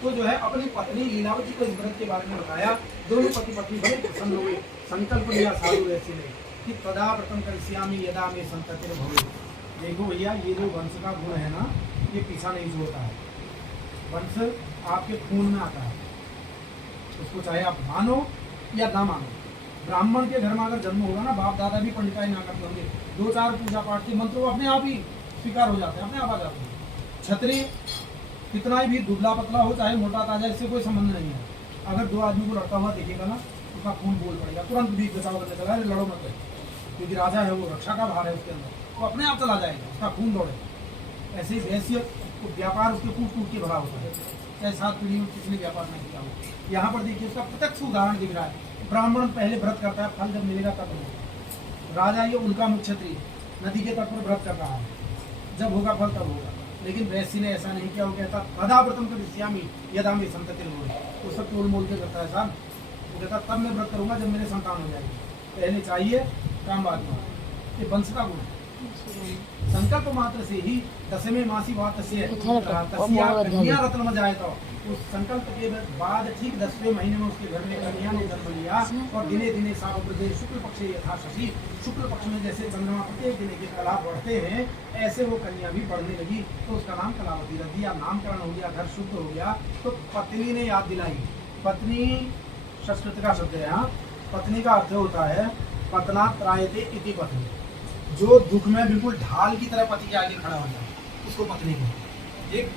तो जो है अपनी पत्नी लीलावती को इस व्रत के बारे में बताया। दोनों पति पत्नी बड़े प्रसन्न हुए, संकल्प लिया साधु वैश्य ने कि तदा व्रतम करिष्यामि यदा मे संततिर् भवेत्। देखो भैया ये जो वंश का गुण है ना, ये पीछा नहीं छोड़ता है, वंश आपके खून में आता है, उसको चाहे आप मानो या ना मानो। ब्राह्मण के घर में अगर जन्म होगा ना, बाप दादा भी पंडिताई ना करते होंगे, 2-4 पूजा पाठ के मंत्र वो अपने आप ही स्वीकार हो जाते हैं, अपने आप आ जाते हैं। क्षत्रिय कितना भी दुबला पतला हो, चाहे मोटा ताजा, इससे कोई संबंध नहीं है। अगर 2 आदमी को लड़ता हुआ देखेगा ना, उसका खून बोल पड़ेगा, तुरंत बीच बचाव करने चला, लड़ो मत, क्योंकि राजा है वो, रक्षा का भार है उसके अंदर, वो अपने आप चला जाएगा, उसका खून दौड़े। ऐसे ही वैश्य व्यापार उसके कूट के भरा होता है, चाहे 7 पीढ़ी में किसी ने व्यापार नहीं किया हो। यहाँ पर देखिए उसका प्रत्यक्ष उदाहरण दिख रहा है। ब्राह्मण पहले व्रत करता है, फल जब मिलेगा तब होगा। राजा ये उनका मुख्य क्षत्रिय नदी के तट पर व्रत कर रहा है, जब होगा फल तब होगा। लेकिन वैश्य ने ऐसा नहीं किया, वो कहता तदा व्रतम करिष्यामि यदा मे संततिर् भवेत्। वो सब तोल मोल के करता है साहब, वो कहता तब मैं व्रत करूंगा जब मेरे संतान हो जाएगी, पहले चाहिए काम बाद में। ये वंश का गुण है। संकल्प मात्र से ही दसवें मासी बात से कन्या रत्न में जाए, तो उस संकल्प के बाद ठीक 10वें महीने में उसके घर में कन्या ने जन्म लिया। और दिने दिने सावप्रदे शुक्ल पक्ष यथा शशि, शुक्ल पक्ष में जैसे चंद्रमा प्रत्येक दिन के कला बढ़ते हैं, ऐसे वो कन्या भी बढ़ने लगी। तो उसका नाम कलावती रख दिया, नामकरण हो गया, घर शुद्ध हो गया। तो पत्नी ने याद दिलाई, पत्नी संस्कृत का शब्द है, हाँ पत्नी का अर्थ होता है पतना त्रायते इति पत्नी, जो दुख में बिल्कुल ढाल की तरह पति के आगे खड़ा हो जाए उसको पत्नी कहते। एक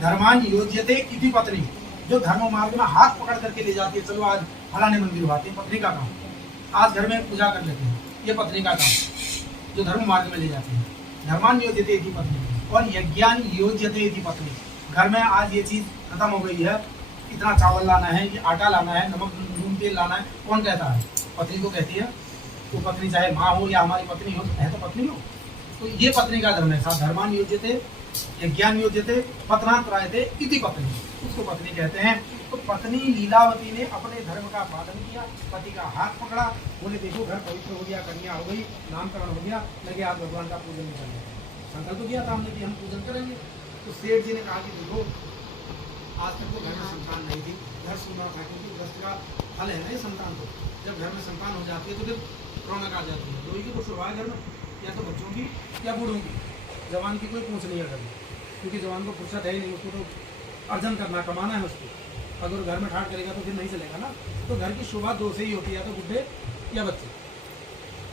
धर्मान योज्यते इति पत्नी, जो धर्म मार्ग में हाथ पकड़ करके ले जाती है, चलो आज फलाने मंदिर हुआते हैं, पत्नी का काम। आज घर में पूजा कर लेते हैं, ये पत्नी का काम, जो धर्म मार्ग में ले जाते हैं। धर्मान योज्यते इति पत्नी। और यज्ञान योज्यते इति पत्नी, घर में आज ये चीज खत्म हो गई है, इतना चावल लाना है, ये आटा लाना है, नमक नून तेल लाना है, कौन कहता है? पत्नी को कहती है। तो पत्नी चाहे माँ हो या हमारी पत्नी हो, है तो पत्नी हो। तो ये पत्नी का धर्म है साहब, धर्मान योज्यते यज्ञान योज्यते पतनात् त्रायते इति पत्नी, उसको पत्नी कहते हैं। तो पत्नी लीलावती ने अपने धर्म का पालन किया, पति का हाथ पकड़ा, बोले देखो घर पवित्र हो गया, कन्या हो गई, नामकरण हो गया, लगे आज भगवान का पूजन कर लिया। संकल्प किया था हमने कि हम पूजन करेंगे। तो सेठ जी ने कहा कि देखो आज तक तो घर में संतान नहीं थी, घर सुना था, क्योंकि दस्त का फल है ना ये संतान। को जब घर में संतान हो जाती है तो फिर रौनक आ जाती है, दो ही की तो शोभा है घर में, या तो बच्चों की या बूढ़ों की। जवान की कोई पूछ नहीं है घर में, क्योंकि जवान को फुर्सत है ही नहीं, उसको तो अर्जन करना, कमाना है उसको। अगर घर में ठाट करेगा तो फिर नहीं चलेगा ना। तो घर की शोभा 2 से ही होती है, या तो बुढ़े या बच्चे।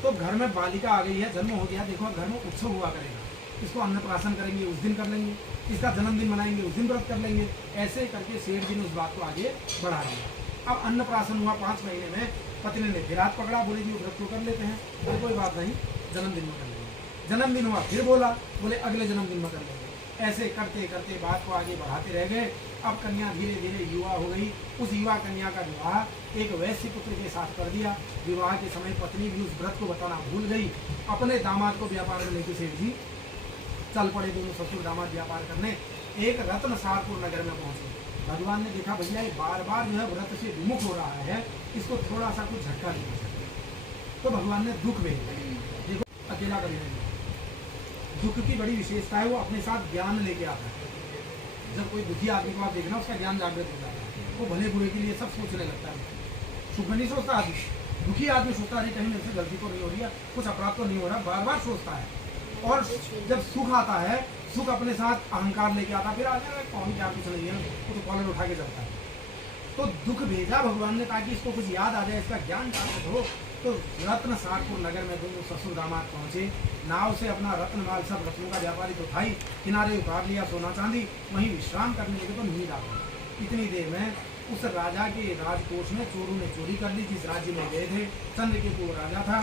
तो घर में बालिका आ गई है, जन्म हो गया, देखो घर में उत्सव हुआ करेगा, इसको अन्नप्राशन करेंगे उस दिन कर लेंगे, इसका जन्मदिन मनाएंगे उस दिन व्रत कर लेंगे। ऐसे करके सेठ जी ने उस बात को आगे बढ़ा दिया। अब अन्नप्राशन हुआ 5 महीने में, पत्नी ने फिर हाथ पकड़ा, बोले जी व्रत तो कर लेते हैं, तो कोई बात नहीं जन्मदिन में कर लेंगे। जन्मदिन हुआ फिर बोला, बोले अगले जन्मदिन में कर लेंगे। ऐसे करते करते बात को आगे बढ़ाते रह गए। अब कन्या धीरे धीरे युवा हो गई। उस युवा कन्या का विवाह एक वैश्य पुत्र के साथ कर दिया। विवाह के समय पत्नी भी उस व्रत को बताना भूल गई। अपने दामाद को व्यापार में लेकर सेठ जी चल पड़े, दोनों ससुर दामाद व्यापार करने। एक रत्नसारपुर नगर में पहुंचे। भगवान ने देखा भैया ये बार बार जो है व्रत से विमुख हो रहा है, इसको थोड़ा सा कुछ झटका देना चाहिए। तो भगवान ने दुख भेजा। देखो अकेला कभी नहीं, दुख की बड़ी विशेषता है, वो अपने साथ ज्ञान लेके आता है। जब कोई दुखी आदमी को आप देखना, उसका ज्ञान जागृत हो जाता है, वो भले बुरे के लिए सब सोचने लगता है। सुख में नहीं सोचता आदमी, दुखी आदमी सोचता है कहीं मेरे से गलती तो नहीं हो रही है, कुछ अपराध तो नहीं हो रहा, बार बार सोचता है। और जब सुख आता है, सुख अपने साथ अहंकार लेके आता, फिर आगे कौन क्या कुछ नहीं है, वो तो कॉलर उठा के चलता है। तो दुख भेजा भगवान ने ताकि इसको कुछ याद आ जाए, इसका ज्ञान प्राप्त हो। तो रत्न सारपुर नगर में दोनों ससुर दामाद पहुंचे। नाव से अपना रत्न माल सब रत्नों का व्यापारी तो था ही, किनारे उतार लिया सोना चांदी, वहीं विश्राम करने लगे तो नींद आ गई। इतनी देर में उस राजा के राजकोष में चोरों ने चोरी कर ली। जिस राज्य में गए थे, चंद्र के वो राजा था,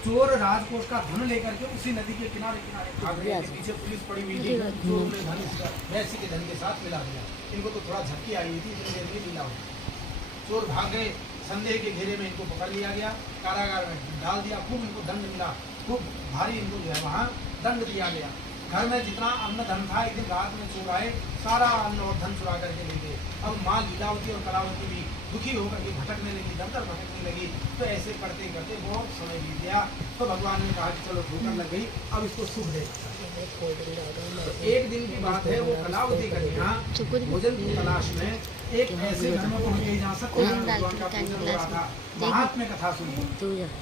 चोर राजकोष का धन लेकर के उसी नदी के किनारे किनारे भाग रहे थे। पीछे पुलिस पड़ी हुई थी, चोरों ने धन वैसी के धन के साथ मिला दिया। इनको तो थोड़ा झटकी आई हुई थी, इतनी देर में मिला हुआ। चोर भाग गए, संदेह के घेरे में इनको पकड़ लिया गया, कारागार में डाल दिया। खूब इनको दंड मिला, खूब भारी इनको जो है वहाँ दंड दिया गया। घर में जितना अन्न धन था, एक दिन रात में चोर आए, सारा अन्न और धन चुरा करके ले गए। अब माँ लीलावती और कलावती भी दुखी होकर के भटकने लगी, दर दर भटकने लगी। तो ऐसे करते करते बहुत समय बीत गया। तो भगवान ने कहा कि चलो ठोकर लग गई, अब इसको सुख दे। तो एक दिन की बात है, वो कलावती कन्या भोजन की तलाश में एक ऐसे घर में पहुंच गई जहाँ सबको भगवान का पूजन हो रहा था। महात्म्य कथा सुनी,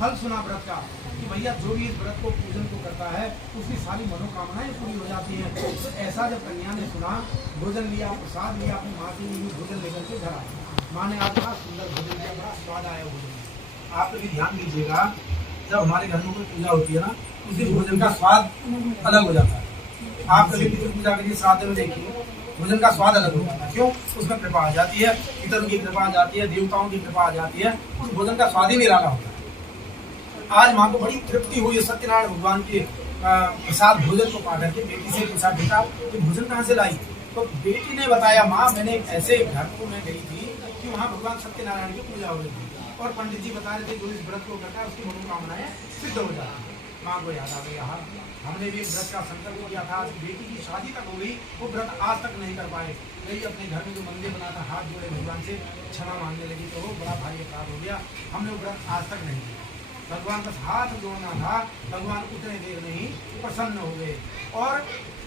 फल सुना व्रत का कि भैया जो भी इस व्रत को पूजन को करता है उसकी सारी मनोकामनाएं पूरी हो जाती हैं। तो ऐसा जब कन्या ने सुना, भोजन लिया, प्रसाद लिया, अपनी माँ के लिए भोजन लेकर के घर आई। माँ ने आज बड़ा सुंदर भोजन किया, बड़ा स्वाद आया भोजन में। आप भी ध्यान दीजिएगा, जब हमारे घर में कोई पूजा होती है ना, उस दिन भोजन का स्वाद अलग हो जाता है। आप कभी भी पूजा करिए, श्राद्ध में देखिए, भोजन का स्वाद अलग हो जाता है। क्यों? उसमें कृपा आ जाती है, पितरों की कृपा आ जाती है, देवताओं की कृपा आ जाती है, उस भोजन का स्वाद ही निराला होता है। आज माँ को बड़ी तृप्ति हुई सत्यनारायण भगवान के प्रसाद भोजन को पा करके। बेटी से पूछा, बेटा ये भोजन कहाँ से लाई? तो बेटी ने बताया, माँ मैंने एक ऐसे घर को मैं गई थी कि वहाँ भगवान सत्यनारायण की पूजा हो रही थी, और पंडित जी बता रहे थे जो इस व्रत को करता है उसकी मनोकामनाएं सिद्ध हो जाती है। माँ को याद आ गया, हाँ हमने भी व्रत का संकल्प किया था, आज बेटी की शादी तक हो गई, वो व्रत आज तक नहीं कर पाए। गई अपने घर में जो मंदिर बना था, हाथ जोड़े भगवान से क्षमा मांगने लगी, तो वो बड़ा भारी अपराध हो गया, हमने वो व्रत आज तक नहीं किया। भगवान का हाथ जोड़ना था, भगवान उतने देर में ही प्रसन्न हो गए। और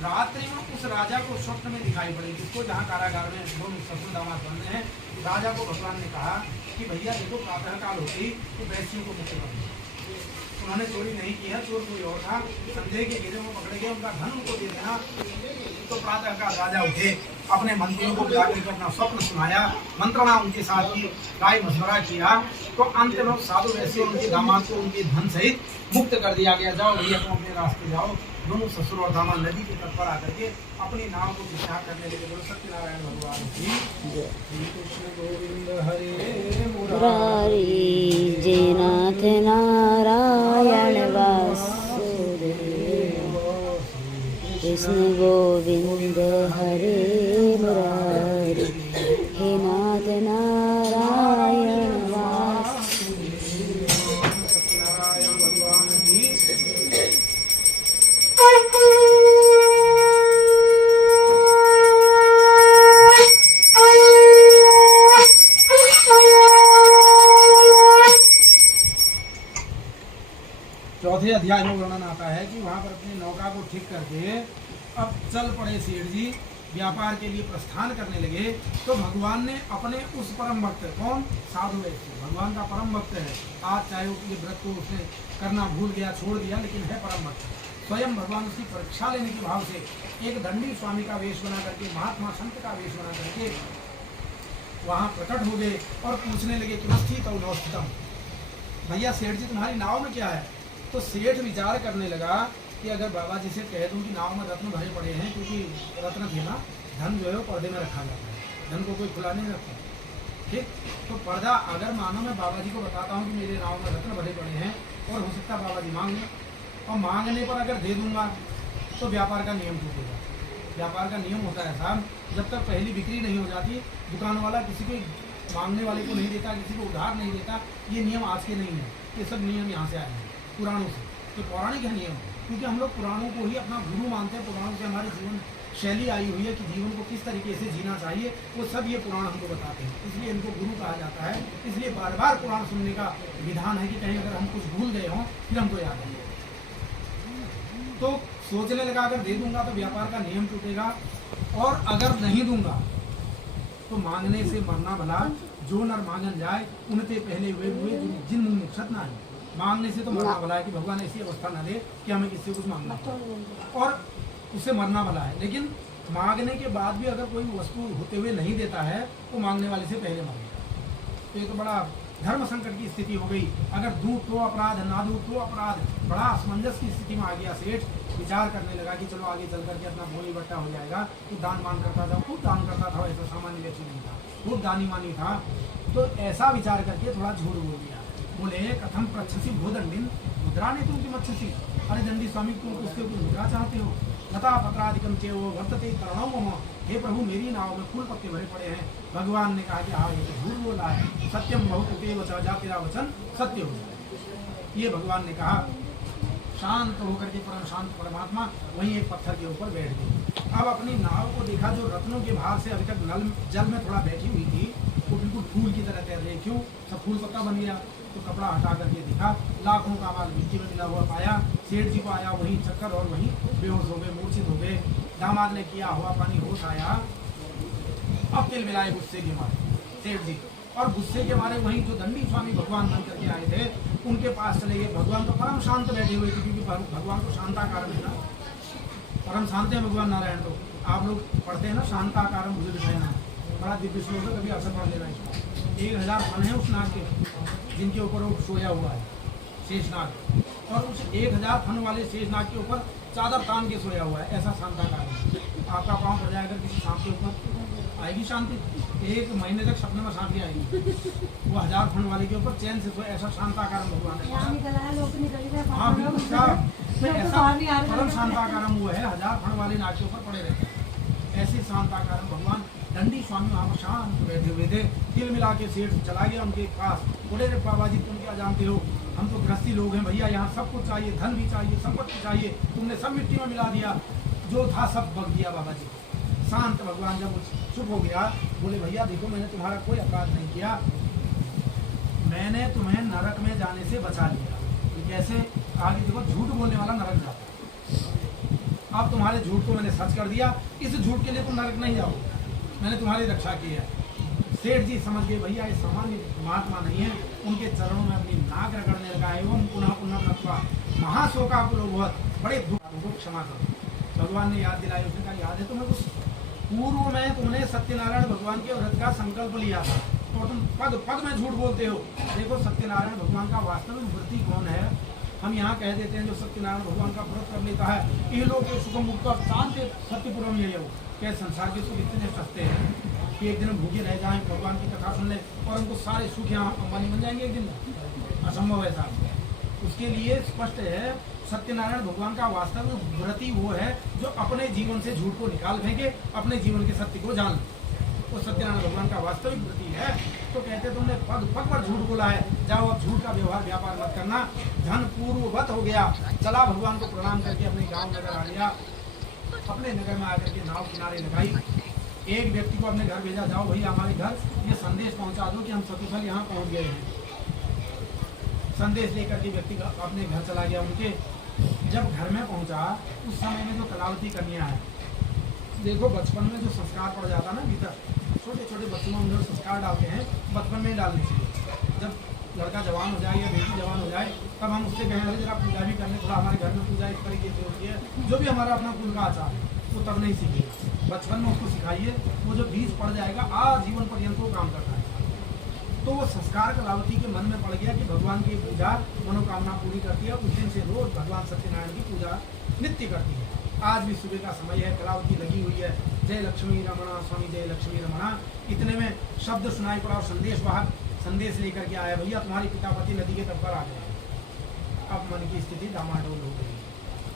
रात्रि में उस राजा को स्वप्न में दिखाई पड़ी, जिसको जहाँ कारागार में दोनों ससुर दामाद बन रहे हैं। राजा को भगवान ने कहा कि भैया देखो प्रातः काल होती तो वैश्यों को मुक्त कर दो। उन्होंने चोरी नहीं की है, चोर कोई और था, संदेह के घेरे में पकड़े गए, उनका धन उनको दे देना। तो प्रातः काल राजा उठे, अपने मंत्रियों को बुला करके अपना स्वप्न सुनाया, मंत्रणा उनके साथ की, राय मशवरा किया। तो अंत में साधु वैसे उनके दामाद को उनके धन सहित मुक्त कर दिया गया। जाओ भैया तुम अपने रास्ते जाओ। दोनों ससुर और दामाद नदी के तट पर आकर के अपनी नाव को विचार करने लगे। बोलो सत्यनारायण भगवान की श्री कृष्ण गोविंद हरे मुरारी जय नाथ नारायण वासुदेव, कृष्ण गोविंद हरे मुरारी, हे नाथ नारायण वासुदेव। सत्यनारायण भगवान की चौथे अध्याय में वर्णन आता है कि वहां पर अपनी नौका को ठीक करके अब चल पड़े सेठ जी, व्यापार के लिए प्रस्थान करने लगे। तो भगवान ने अपने उस परम भक्त, कौन? साधु वैश्य, भगवान का परम भक्त है। आज चाहे ये व्रत को उसने करना भूल गया, छोड़ दिया, लेकिन है परम भक्त। स्वयं भगवान उसकी परीक्षा लेने के भाव से एक दंडी स्वामी का वेश बना करके, महात्मा संत का वेश बना करके वहाँ प्रकट हो गए और पूछने लगे कि मस्ती तो नौस्थितम, भैया सेठ जी तुम्हारी नाव में क्या है? तो सेठ विचार करने लगा कि अगर बाबा जी से कह दूं कि नाव में रत्न भरे पड़े हैं, क्योंकि रत्न थे ना, धन जो है वो पर्दे में रखा जाता है, धन को कोई खुला नहीं रखता, ठीक। तो पर्दा अगर मानो मैं बाबा जी को बताता हूँ कि मेरे नाव में रत्न भरे पड़े हैं, और हो सकता है बाबा जी मांग लें, और मांगने पर अगर दे दूंगा तो व्यापार का नियम टूटेगा। व्यापार का नियम होता है साहब, जब तक पहली बिक्री नहीं हो जाती, दुकान वाला किसी को मांगने वाले को नहीं देता, किसी को उधार नहीं देता। ये नियम आज के नहीं है, ये सब नियम यहाँ से आए हैं पुराणों से, तो पौराणिक है नियम। क्योंकि हम लोग पुराणों को ही अपना गुरु मानते हैं, पुराणों से हमारी जीवन शैली आई हुई है कि जीवन को किस तरीके से जीना चाहिए, वो सब ये पुराण हमको बताते हैं, इसलिए इनको गुरु कहा जाता है। इसलिए बार बार पुराण सुनने का विधान है कि कहीं अगर हम कुछ भूल गए हों फिर हमको याद आए। तो सोचने लगा अगर दे दूंगा तो व्यापार का नियम टूटेगा, और अगर नहीं दूंगा तो मांगने से मरना भला, जो नर मांगन जाए उनते पहले वे हुए जिन मुँह मुक्षत ना है। मांगने से तो मरना भला है कि भगवान ऐसी अवस्था न दे कि हमें किसी कुछ मांगना और उससे मरना भला है। लेकिन मांगने के बाद भी अगर कोई वस्तु होते हुए नहीं देता है तो मांगने वाले से पहले मांगेगा। तो ये तो बड़ा धर्म संकट की स्थिति हो गई। अगर दूं तो अपराध, ना दूं तो अपराध। बड़ा असमंजस की स्थिति में आ गया सेठ। विचार करने लगा कि चलो आगे चल करके अपना भोली बट्टा हो जाएगा। तो दान मान करता था, खूब दान करता था, ऐसा सामान्य व्यक्ति नहीं था, खूब दानी मानी था। तो ऐसा विचार करके थोड़ा झूठ बोल दिया। बोले कथम प्रच्छसी भूदंडिन मुद्रा ने तुम की मच्छसी। अरे दंडी स्वामी तुम उसके ऊपर मुद्रा चाहते हो? लता पत्राधिकम चेवो वर्तते करणों। हे प्रभु मेरी नाव में फूल पत्ते भरे पड़े हैं। भगवान ने कहा कि हाँ ये तो झूठ बोला है। सत्यम बहुत जा तेरा वचन सत्य हो जाए। ये भगवान ने कहा। शांत होकर के परम शांत परमात्मा वहीं एक पत्थर के ऊपर बैठ गई। अब अपनी नाव को देखा जो रत्नों के भार से अभी तक नल जल में थोड़ा बैठी हुई थी, वो बिल्कुल फूल की तरह तैर रही। क्यों? सब फूल पत्ता बन गया। तो कपड़ा हटा करके देखा, लाखों का माल मिट्टी में मिला हुआ पाया। सेठ जी को आया वहीं चक्कर और वहीं बेहोश हो गए, मूर्छित हो गए। दामाद ने किया हुआ पानी होश आया। अब तिल मिलाए गुस्से के मारे सेठ जी, और गुस्से के मारे वहीं जो दंडी स्वामी भगवान बन करके आए थे उनके पास चले गए। भगवान तो परम शांत बैठे हुए थे, क्योंकि भगवान तो शांताकारम है ना, परम शांत है भगवान नारायण। तो आप लोग पढ़ते हैं ना शांताकारम मुझे विषय, बड़ा दिव्य श्लोक है, कभी अवसर पढ़ लेना इसको। 1000 फन है उस नाग के जिनके ऊपर वो सोया हुआ है शेषनाग, और उस 1000 फन वाले शेषनाग के ऊपर चादर तान के सोया हुआ है। ऐसा शांताकार आपका पाँव पड़ जाएगा किसी सांप के ऊपर, आएगी शांति। 1 महीने तक सपने में शांति आएगी। वो 1000 फन वाले के ऊपर चैन से सोए, ऐसा शांताकार भगवान है। हाँ बिल्कुल, ऐसा परम शांताकारम हुआ है। 1000 फन वाले नाग के ऊपर पड़े रहते हैं। ऐसे शांताकारम भगवान दंडी स्वामी वहाँ पर शांत बैठे हुए थे। तिल मिला के सेठ चला गया उनके पास। बोले रे बाबा जी तुम क्या जानते हो, हम तो गृहस्थी लोग हैं भैया, यहाँ सब कुछ चाहिए, धन भी चाहिए, संपत्ति चाहिए, तुमने सब मिट्टी में मिला दिया, जो था सब बग दिया बाबा जी। शांत भगवान जब चुप हो गया, बोले भैया देखो मैंने तुम्हारा कोई अपराध नहीं किया, मैंने तुम्हें नरक में जाने से बचा लिया। कैसे? आगे देखो झूठ बोलने वाला नरक जाता है। अब तुम्हारे झूठ को मैंने सच कर दिया, इस झूठ के लिए तुम नरक नहीं जाओ, मैंने तुम्हारी रक्षा की है। सेठ जी समझ गए भैया ये सामान्य महात्मा नहीं है। उनके चरणों में अपनी नाक रगड़ने लगा एवं पुनः पुनः नत्वा महाशोकाकुलोभवत्, बड़े दुख को क्षमा करो। भगवान ने याद दिलाई, उसने कहा याद है तुम्हें कुछ? पूर्व में तुमने सत्यनारायण भगवान के व्रत का संकल्प लिया था, तो तुम पद पद में झूठ बोलते हो। देखो सत्यनारायण भगवान का वास्तविक व्रती कौन है? हम यहाँ कह देते हैं जो सत्यनारायण भगवान का व्रत कर लेता है, ये लोग सुखम मुक्त शांत सत्यपुरम ये हो। क्या संसार के सुख इतने सस्ते हैं कि एक दिन भूखे रह जाएं, भगवान की कथा सुन लें और उनको सारे सुख यहाँ अंबानी बन जाएंगे एक दिन? असंभव है साहब। उसके लिए स्पष्ट है सत्यनारायण भगवान का वास्तविक व्रती वो है जो अपने जीवन से झूठ को निकाल फेंके, अपने जीवन के सत्य को जान ले। वो सत्यनारायण भगवान का वास्तविक व्रती है। तो कहते तुमने पग पग पर झूठ बोला है, जाओ अब झूठ का व्यवहार व्यापार मत करना। धन पूर्ववत हो गया, चला भगवान को प्रणाम करके अपने गाँव नगर आ गया। अपने नगर में आकर के नाव किनारे लगाई, एक व्यक्ति को अपने घर भेजा, जाओ भैया हमारे घर ये संदेश पहुंचा दो कि हम सकुशल यहाँ पहुंच गए हैं। संदेश लेकर के व्यक्ति अपने घर चला गया उनके। जब घर में पहुंचा उस समय में जो कलावती कन्या है, देखो बचपन में जो संस्कार पड़ जाता ना भीतर, छोटे छोटे बच्चों में जो संस्कार डालते हैं बचपन में ही डालने चाहिए। जब लड़का जवान हो जाए या बेटी जवान हो जाए तब हम उससे कहें अरे जरा पूजा भी करने, थोड़ा हमारे घर में पूजा इस तरीके से होती है, जो भी हमारा अपना कुल का आचार है वो तब नहीं सीखेगा। बचपन में उसको सिखाइए, वो जो बीज पड़ जाएगा आजीवन पर्यंत वो काम करता है। तो वो संस्कार कलावती के मन में पड़ गया कि भगवान की पूजा मनोकामना पूरी करती है। उस दिन से रोज भगवान सत्यनारायण की पूजा नित्य करती है। आज भी सुबह का समय है, कलावती लगी हुई है, जय लक्ष्मी रमणा स्वामी जय लक्ष्मी रमणा। इतने में शब्द सुनाई पड़ा और संदेश वाहक संदेश लेकर के आया, भैया तुम्हारी पितापति नदी के तट पर आ गए। अब मन की स्थिति डामाडोल हो गई,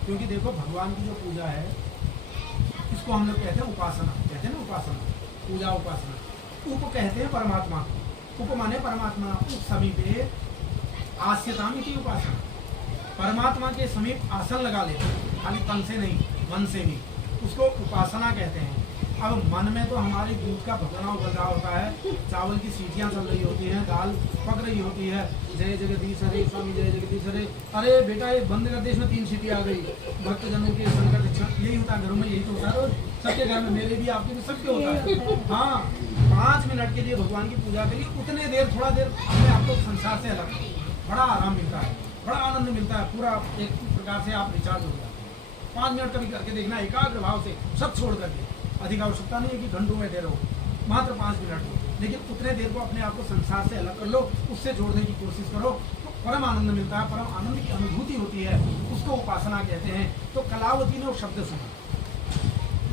क्योंकि देखो भगवान की जो पूजा है इसको हम लोग कहते हैं उपासना, कहते हैं ना उपासना, पूजा उपासना। उप कहते हैं परमात्मा, उप माने परमात्मा, उप समीपे आस्यतामी की उपासना। परमात्मा के समीप आसन लगा लेते हैं, खाली तन से नहीं मन से भी, उसको उपासना कहते हैं। अब मन में तो हमारे दूध का भगना उबल रहा होता है, चावल की सीटियाँ चल रही होती हैं, दाल पक रही होती है, जय जगदीश हरे स्वामी जय जगदीश हरे। अरे बेटा ये बंद कर देश में 3 सीटी आ गई, भक्तजनों के संकट यही होता है, घरों में यही तो होता है, सबके घर में, मेरे भी आपके भी सबके होता है। हाँ 5 मिनट के लिए भगवान की पूजा करिए, उतने देर थोड़ा देर अपने आप को संसार से अलग, बड़ा आराम मिलता है। बड़ा आनंद मिलता है, पूरा एक प्रकार से आप रिचार्ज हो जाते हैं। 5 मिनट कभी करके देखना, एकाग्र भाव से सब छोड़ करके। अधिक आवश्यकता नहीं है कि घंटों बैठे रहो, मात्र 5 मिनट हो, लेकिन उतने देर को अपने आप को संसार से अलग कर लो, उससे जोड़ने की कोशिश करो, तो परम आनंद मिलता है, परम आनंद की अनुभूति होती है, उसको उपासना कहते हैं। तो कलावती ने वो शब्द सुना,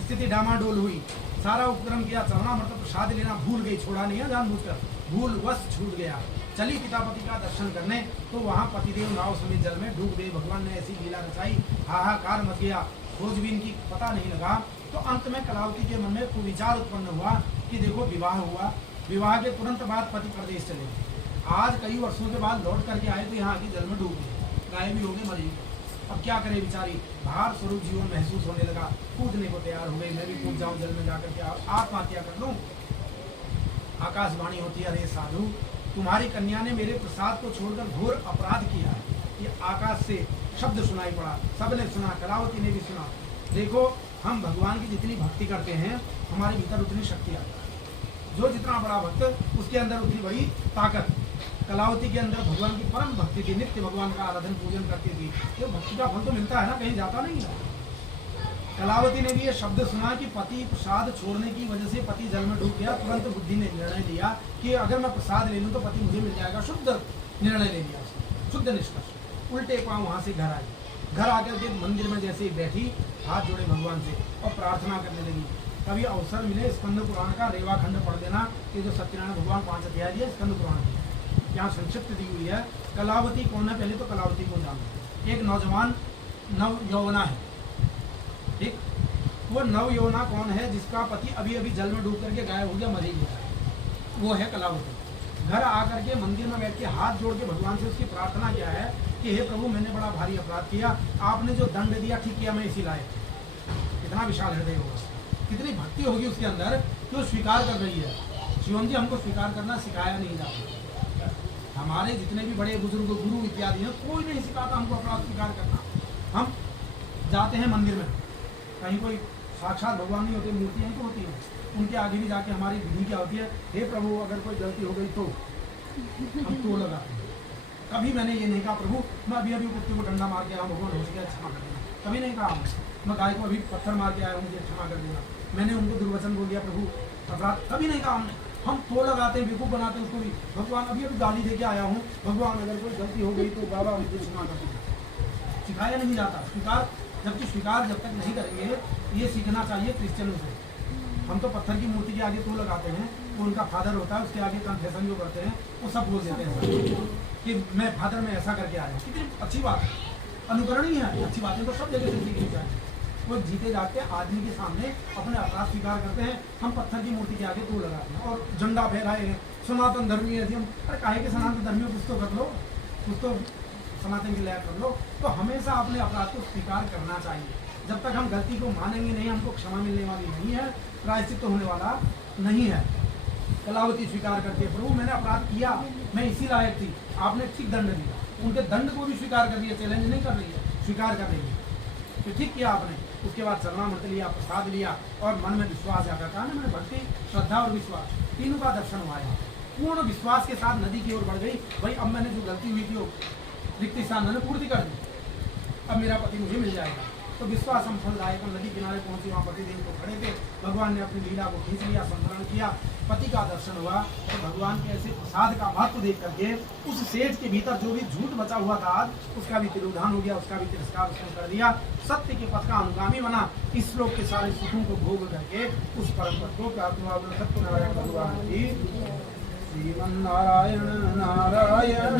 स्थिति डामाडोल हुई, सारा उपक्रम किया, चलना मतलब प्रसाद लेना भूल गई, छोड़ा नहीं है जानबूझकर, भूल वश छूट गया। चली पितापति का दर्शन करने, तो वहाँ पतिदेव नाव समेत जल में डूब गए। भगवान ने ऐसी लीला रचाई, हाहाकार मच गया, खोजबीन की पता नहीं लगा। तो अंत में कलावती के मन में विचार उत्पन्न हुआ कि देखो विवाह हुआ, विवाह के तुरंत बाद पति प्रदेश चले गए, आज कई वर्षों के बाद लौट करके आए तो यहाँ की जल में डूब गए, गायब भी हो गए, मरी गए। अब क्या करे बेचारी, भार स्वरूप जीवन महसूस होने लगा, कूदने को तैयार हो गई, मैं भी कूद जाऊं जल में जाकर के आत्महत्या कर लूं। आकाशवाणी होती है, अरे साधु, तुम्हारी कन्या ने मेरे प्रसाद को छोड़कर घोर अपराध किया है। ये आकाश से शब्द सुनाई पड़ा, सबने सुना, कलावती ने भी सुना। देखो, हम भगवान की जितनी भक्ति करते हैं, हमारे भीतर उतनी शक्ति आती है। जो जितना बड़ा भक्त, उसके अंदर उतनी बड़ी ताकत। कलावती के अंदर भगवान की परम भक्ति थी, नित्य भगवान का आराधन पूजन करती थी। तो भक्ति का फल तो मिलता है ना, कहीं जाता नहीं है। कलावती ने भी ये शब्द सुना कि पति प्रसाद छोड़ने की वजह से पति जल में डूब गया। तुरंत बुद्धि ने निर्णय लिया कि अगर मैं प्रसाद ले लूँ तो पति मुझे मिल जाएगा। शुद्ध निर्णय ले लिया, शुद्ध निष्कर्ष। उल्टे पांव वहाँ से घर आई, घर आकर के मंदिर में जैसे ही बैठी, हाथ जोड़े भगवान से और प्रार्थना करने लगी। कभी अवसर मिले स्कंद पुराण का रेवा खंड पढ़ देना, ये जो सत्यनारायण भगवान 5 अध्याय दिए स्कंद पुराण की, यहाँ संक्षिप्त दी हुई है। कलावती कौन है, पहले तो कलावती को जानो। एक नौजवान नव यौवना है, ठीक, वो नव यौवना कौन है, जिसका पति अभी अभी जल में डूब करके गायब हो गया, मर ही गया, वो है कलावती। घर आकर के मंदिर में बैठ के हाथ जोड़ के भगवान से उसकी प्रार्थना क्या है कि हे प्रभु, मैंने बड़ा भारी अपराध किया, आपने जो दंड दिया ठीक किया, मैं इसी लायक। कितना विशाल हृदय होगा, कितनी भक्ति होगी उसके अंदर कि वो स्वीकार कर रही है। शिवम जी, हमको स्वीकार करना सिखाया नहीं जाता। हमारे जितने भी बड़े बुजुर्ग गुरु इत्यादि हैं, कोई नहीं सिखाता हमको अपराध स्वीकार करना। हम जाते हैं मंदिर में, कहीं कोई साक्षात भगवान नहीं होते, मूर्तियाँ तो होती हैं, उनके आगे भी जाके हमारी विधि क्या होती है, हे प्रभु अगर कोई गलती हो गई तो हम तो लगाते हैं। कभी मैंने ये नहीं कहा प्रभु मैं अभी अभी कुत्ते को डंडा मार के आया, भगवान हो सके क्षमा कर देना, कभी नहीं कहा। मैं गाय को अभी पत्थर मार के आया हूँ, मुझे क्षमा कर देना। मैंने उनको दुर्वचन बोल दिया प्रभु, अपराध कभी नहीं कहा हमने। हम तो लगाते हैं, बेवकूफ़ बनाते हैं उसको भी, भगवान अभी अभी गाली दे के आया हूँ, भगवान अगर कोई गलती हो गई तो बाबा मुझे क्षमा कर देना। सिखाया नहीं जाता स्वीकार, जबकि स्वीकार जब तक नहीं करेंगे, ये सीखना चाहिए क्रिश्चियनों से। हम तो पत्थर की मूर्ति के आगे तो लगाते हैं, वो उनका फादर होता है, उसके आगे कन्फेशन जो करते हैं वो सब बोल देते हैं कि मैं फादर में ऐसा करके आया हूँ। कितनी अच्छी बात है, अनुकरणीय है, अच्छी बातें तो सब जगह से सीखनी चाहिए। वो जीते जाते आदमी के सामने अपने अपराध स्वीकार करते हैं, हम पत्थर की मूर्ति के आगे तो लगाते हैं और झंडा फहराए हैं, सनातन धर्मी है। हम अरे काहे के सनातन धर्मी, कुछ तो कर लो, कुछ तो सनातन की लय कर लो। तो हमेशा अपने अपराध को स्वीकार करना चाहिए। जब तक हम गलती को मानेंगे नहीं, हमको क्षमा मिलने वाली नहीं है, प्रायश्चित होने वाला नहीं है। कलावती स्वीकार करती है, प्रभु मैंने अपराध किया, मैं इसी लायक थी, आपने ठीक दंड दिया। उनके दंड को भी स्वीकार कर दिया, चैलेंज नहीं कर रही है, स्वीकार कर रही है तो ठीक किया आपने। उसके बाद शरणामृत लिया, प्रसाद लिया और मन में विश्वास जागा। कहा ना मैंने, भक्ति, श्रद्धा और विश्वास तीनों का दर्शन हुआ है। पूर्ण विश्वास के साथ नदी की ओर बढ़ गई। भाई अब मैंने जो गलती हुई थी वो रिक्ति स्थान मैंने पूर्ति कर दी, अब मेरा पति मुझे मिल जाएगा। तो विश्वास हम फलदायक नदी किनारे पहुंचे, वहाँ पतिदेव तो खड़े थे। भगवान ने अपनी लीला को खींच लिया, संतरण किया, पति का दर्शन हुआ। तो भगवान के ऐसे प्रसाद का महत्व देख करके उस सेठ के भीतर जो भी झूठ बचा हुआ था आज, उसका भी तिरोधान हो गया, उसका भी तिरस्कार उसने कर दिया, सत्य के पथ का अनुगामी बना। इस श्लोक के सारे सुखों को भोग करके उस परम पद को प्राप्त हुआ। सत्यनारायण भगवान की श्रीमन नारायण नारायण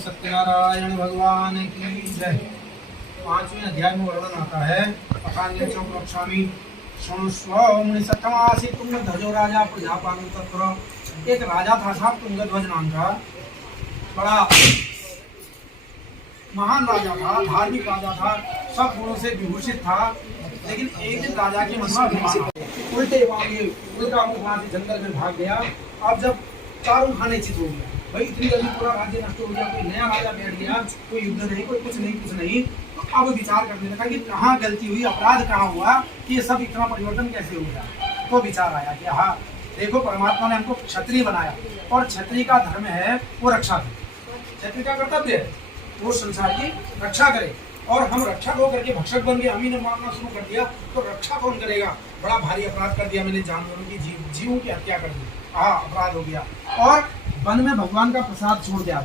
सत्यनारायण भगवान की जय। 5वें अध्याय में वर्णन आता है, अकान्य चौकक्षामी शृणुष्वसमासी तुंगध्वजो राजा प्रजापालन तत्र। एक राजा था साहब तुंगध्वज नाम का, बड़ा महान राजा था, धार्मिक राजा था, सब गुणों से विभूषित था। लेकिन एक दिन राजा के मन में अभिमान आ गया। उल्टे पांव ये उल्टा मुंह वहां से जंगल में भाग गया। अब जब चारों खाने चित हो गया, भाई इतनी जल्दी पूरा राज्य नष्ट हो गया, कोई नया राजा बैठ गया, कोई युद्ध नहीं, कोई कुछ नहीं। तो अब विचार करने लगा कि कहाँ गलती हुई, अपराध कहाँ हुआ कि ये सब इतना परिवर्तन कैसे हो गया। तो विचार आया कि हाँ देखो, परमात्मा ने हमको क्षत्रिय बनाया और क्षत्रिय का धर्म है वो रक्षा करे, क्षत्रिय का कर्तव्य है वो संसार की रक्षा करे। और हम रक्षक होकर के भक्षक बन गए, हम ही ने मारना शुरू कर दिया, तो रक्षा कौन करेगा। बड़ा भारी अपराध कर दिया मैंने, जानवरों की जीवों की हत्या कर दी, हाँ अपराध हो गया। और वन में भगवान का प्रसाद छोड़ दिया,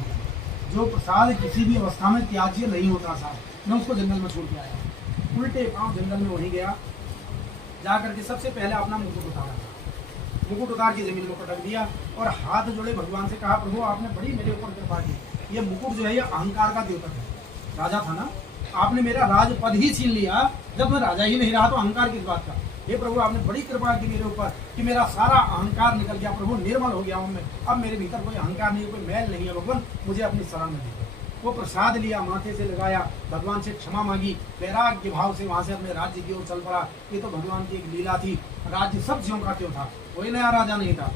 जो प्रसाद किसी भी अवस्था में त्याज्य नहीं होता था, मैं उसको जंगल में छोड़ के आया। उल्टे पांव जंगल में वहीं गया, जा करके सबसे पहले अपना मुकुट उतारा, मुकुट उतार के जमीन में पटक दिया और हाथ जोड़े भगवान से कहा, प्रभु आपने बड़ी मेरे ऊपर कृपा की, ये मुकुट जो है ये अहंकार का द्योतक है। राजा था ना, आपने मेरा राजपद ही छीन लिया, जब मैं राजा ही नहीं रहा तो अहंकार किस बात का। हे प्रभु आपने बड़ी कृपा की मेरे ऊपर कि मेरा सारा अहंकार निकल गया, प्रभु निर्मल हो गया हूँ मैं, अब मेरे भीतर कोई अहंकार नहीं है, कोई मैल नहीं है, भगवान मुझे अपनी शरण में दे। वो प्रसाद लिया, माथे से लगाया, भगवान से क्षमा मांगी, वैराग्य भाव से वहां से अपने राज्य की ओर चल पड़ा। ये तो भगवान की एक लीला थी, राज्य सब ज्यों का त्यों था, कोई नया राजा नहीं था।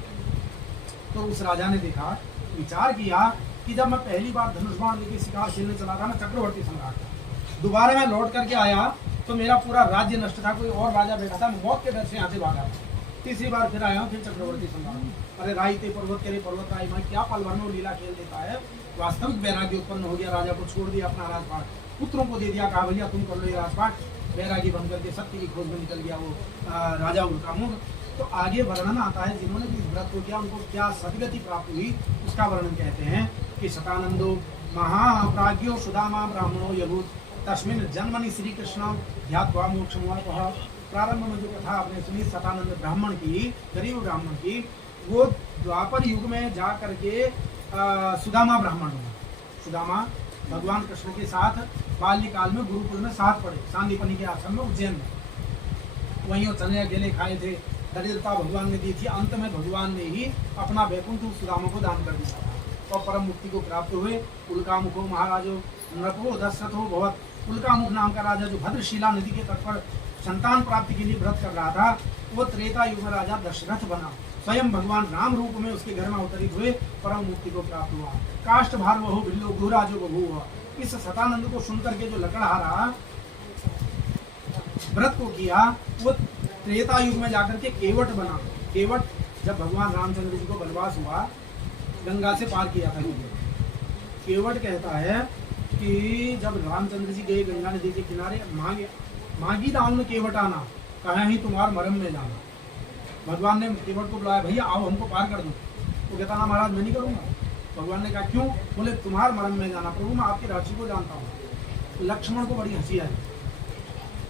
तो उस राजा ने देखा, विचार किया कि जब मैं पहली बार धनुष बाण लेके शिकार खेलने चला था, मैं चक्रवर्ती सम्राट था, दोबारा मैं लौट करके आया तो मेरा पूरा राज्य नष्ट था, कोई और राजा बैठा था, मैं मौत के डर से यहाँ से भागा। तीसरी बार फिर आया हूँ, फिर चक्रवर्ती सम्राट। अरे राइते पर्वत करे पर्वत राय, मैं क्या पल भर में लीला खेल देता है। वास्तविक वैराग्य उत्पन्न हो गया, राजा को छोड़ दिया अपना राजपाट, पुत्रों को दे दिया, कहा भैया तुम कर लो ये राजपाट। वैरागी बन करके सत्य की खोज में निकल गया वो राजा उल्कामुख। तो आगे वर्णन आता है, जिन्होंने भी व्रत को किया उनको क्या सदगति प्राप्त हुई, उसका वर्णन कहते हैं कि शतानंदो महाप्राज्ञो सुदामा ब्राह्मणो यभूत तस्मिन् जन्मनि श्री कृष्ण ध्यात्वा मोक्षमुवापः। प्रारंभ में जो कथा आपने सुनी शतानंद ब्राह्मण की, गरीब ब्राह्मण की, वो द्वापर युग में जा करके सुदामा ब्राह्मण हुआ। सुदामा भगवान कृष्ण के साथ बाल्यकाल में गुरुकुल में साथ पढ़े, सांदीपनि के आश्रम में उज्जैन में, वहीं वो चने अकेले खाए थे, दरिद्रता भगवान ने दी थी। अंत में भगवान ने ही अपना वैकुंठ सुदामा को दान कर दिया था और परम मुक्ति को प्राप्त हुए। उल्कामुखो महाराजो नृपो दशरथो भवत। उल्कामुख नाम का राजा जो भद्रशिला नदी के तट पर संतान प्राप्ति के लिए व्रत कर रहा था, वो त्रेता युग में राजा दशरथ बना। स्वयं भगवान राम रूप में उसके घर में अवतरित हुए, परम मुक्ति को प्राप्त हुआ। काष्ठ भार वहु बिल्लो गुराजो बभूव। इस शतानंद को सुनकर के जो लकड़हारा व्रत को किया, वो त्रेता युग में जाकर के केवट बना। केवट जब भगवान रामचंद्र जी को वनवास हुआ, गंगा से पार किया था। केवट कहता है कि जब रामचंद्र जी गए गंगा नदी के किनारे, मांगी दाम में केवट आना, कहा ही तुम्हार मरम में जाना। भगवान ने केवट को बुलाया, भैया आओ हमको पार कर दो। वो कहता ना महाराज मैं नहीं करूंगा। भगवान ने कहा क्यों? बोले तुम्हार मरम में जाना। प्रभु मैं आपकी राशि को जानता हूँ। लक्ष्मण को बड़ी हंसी आई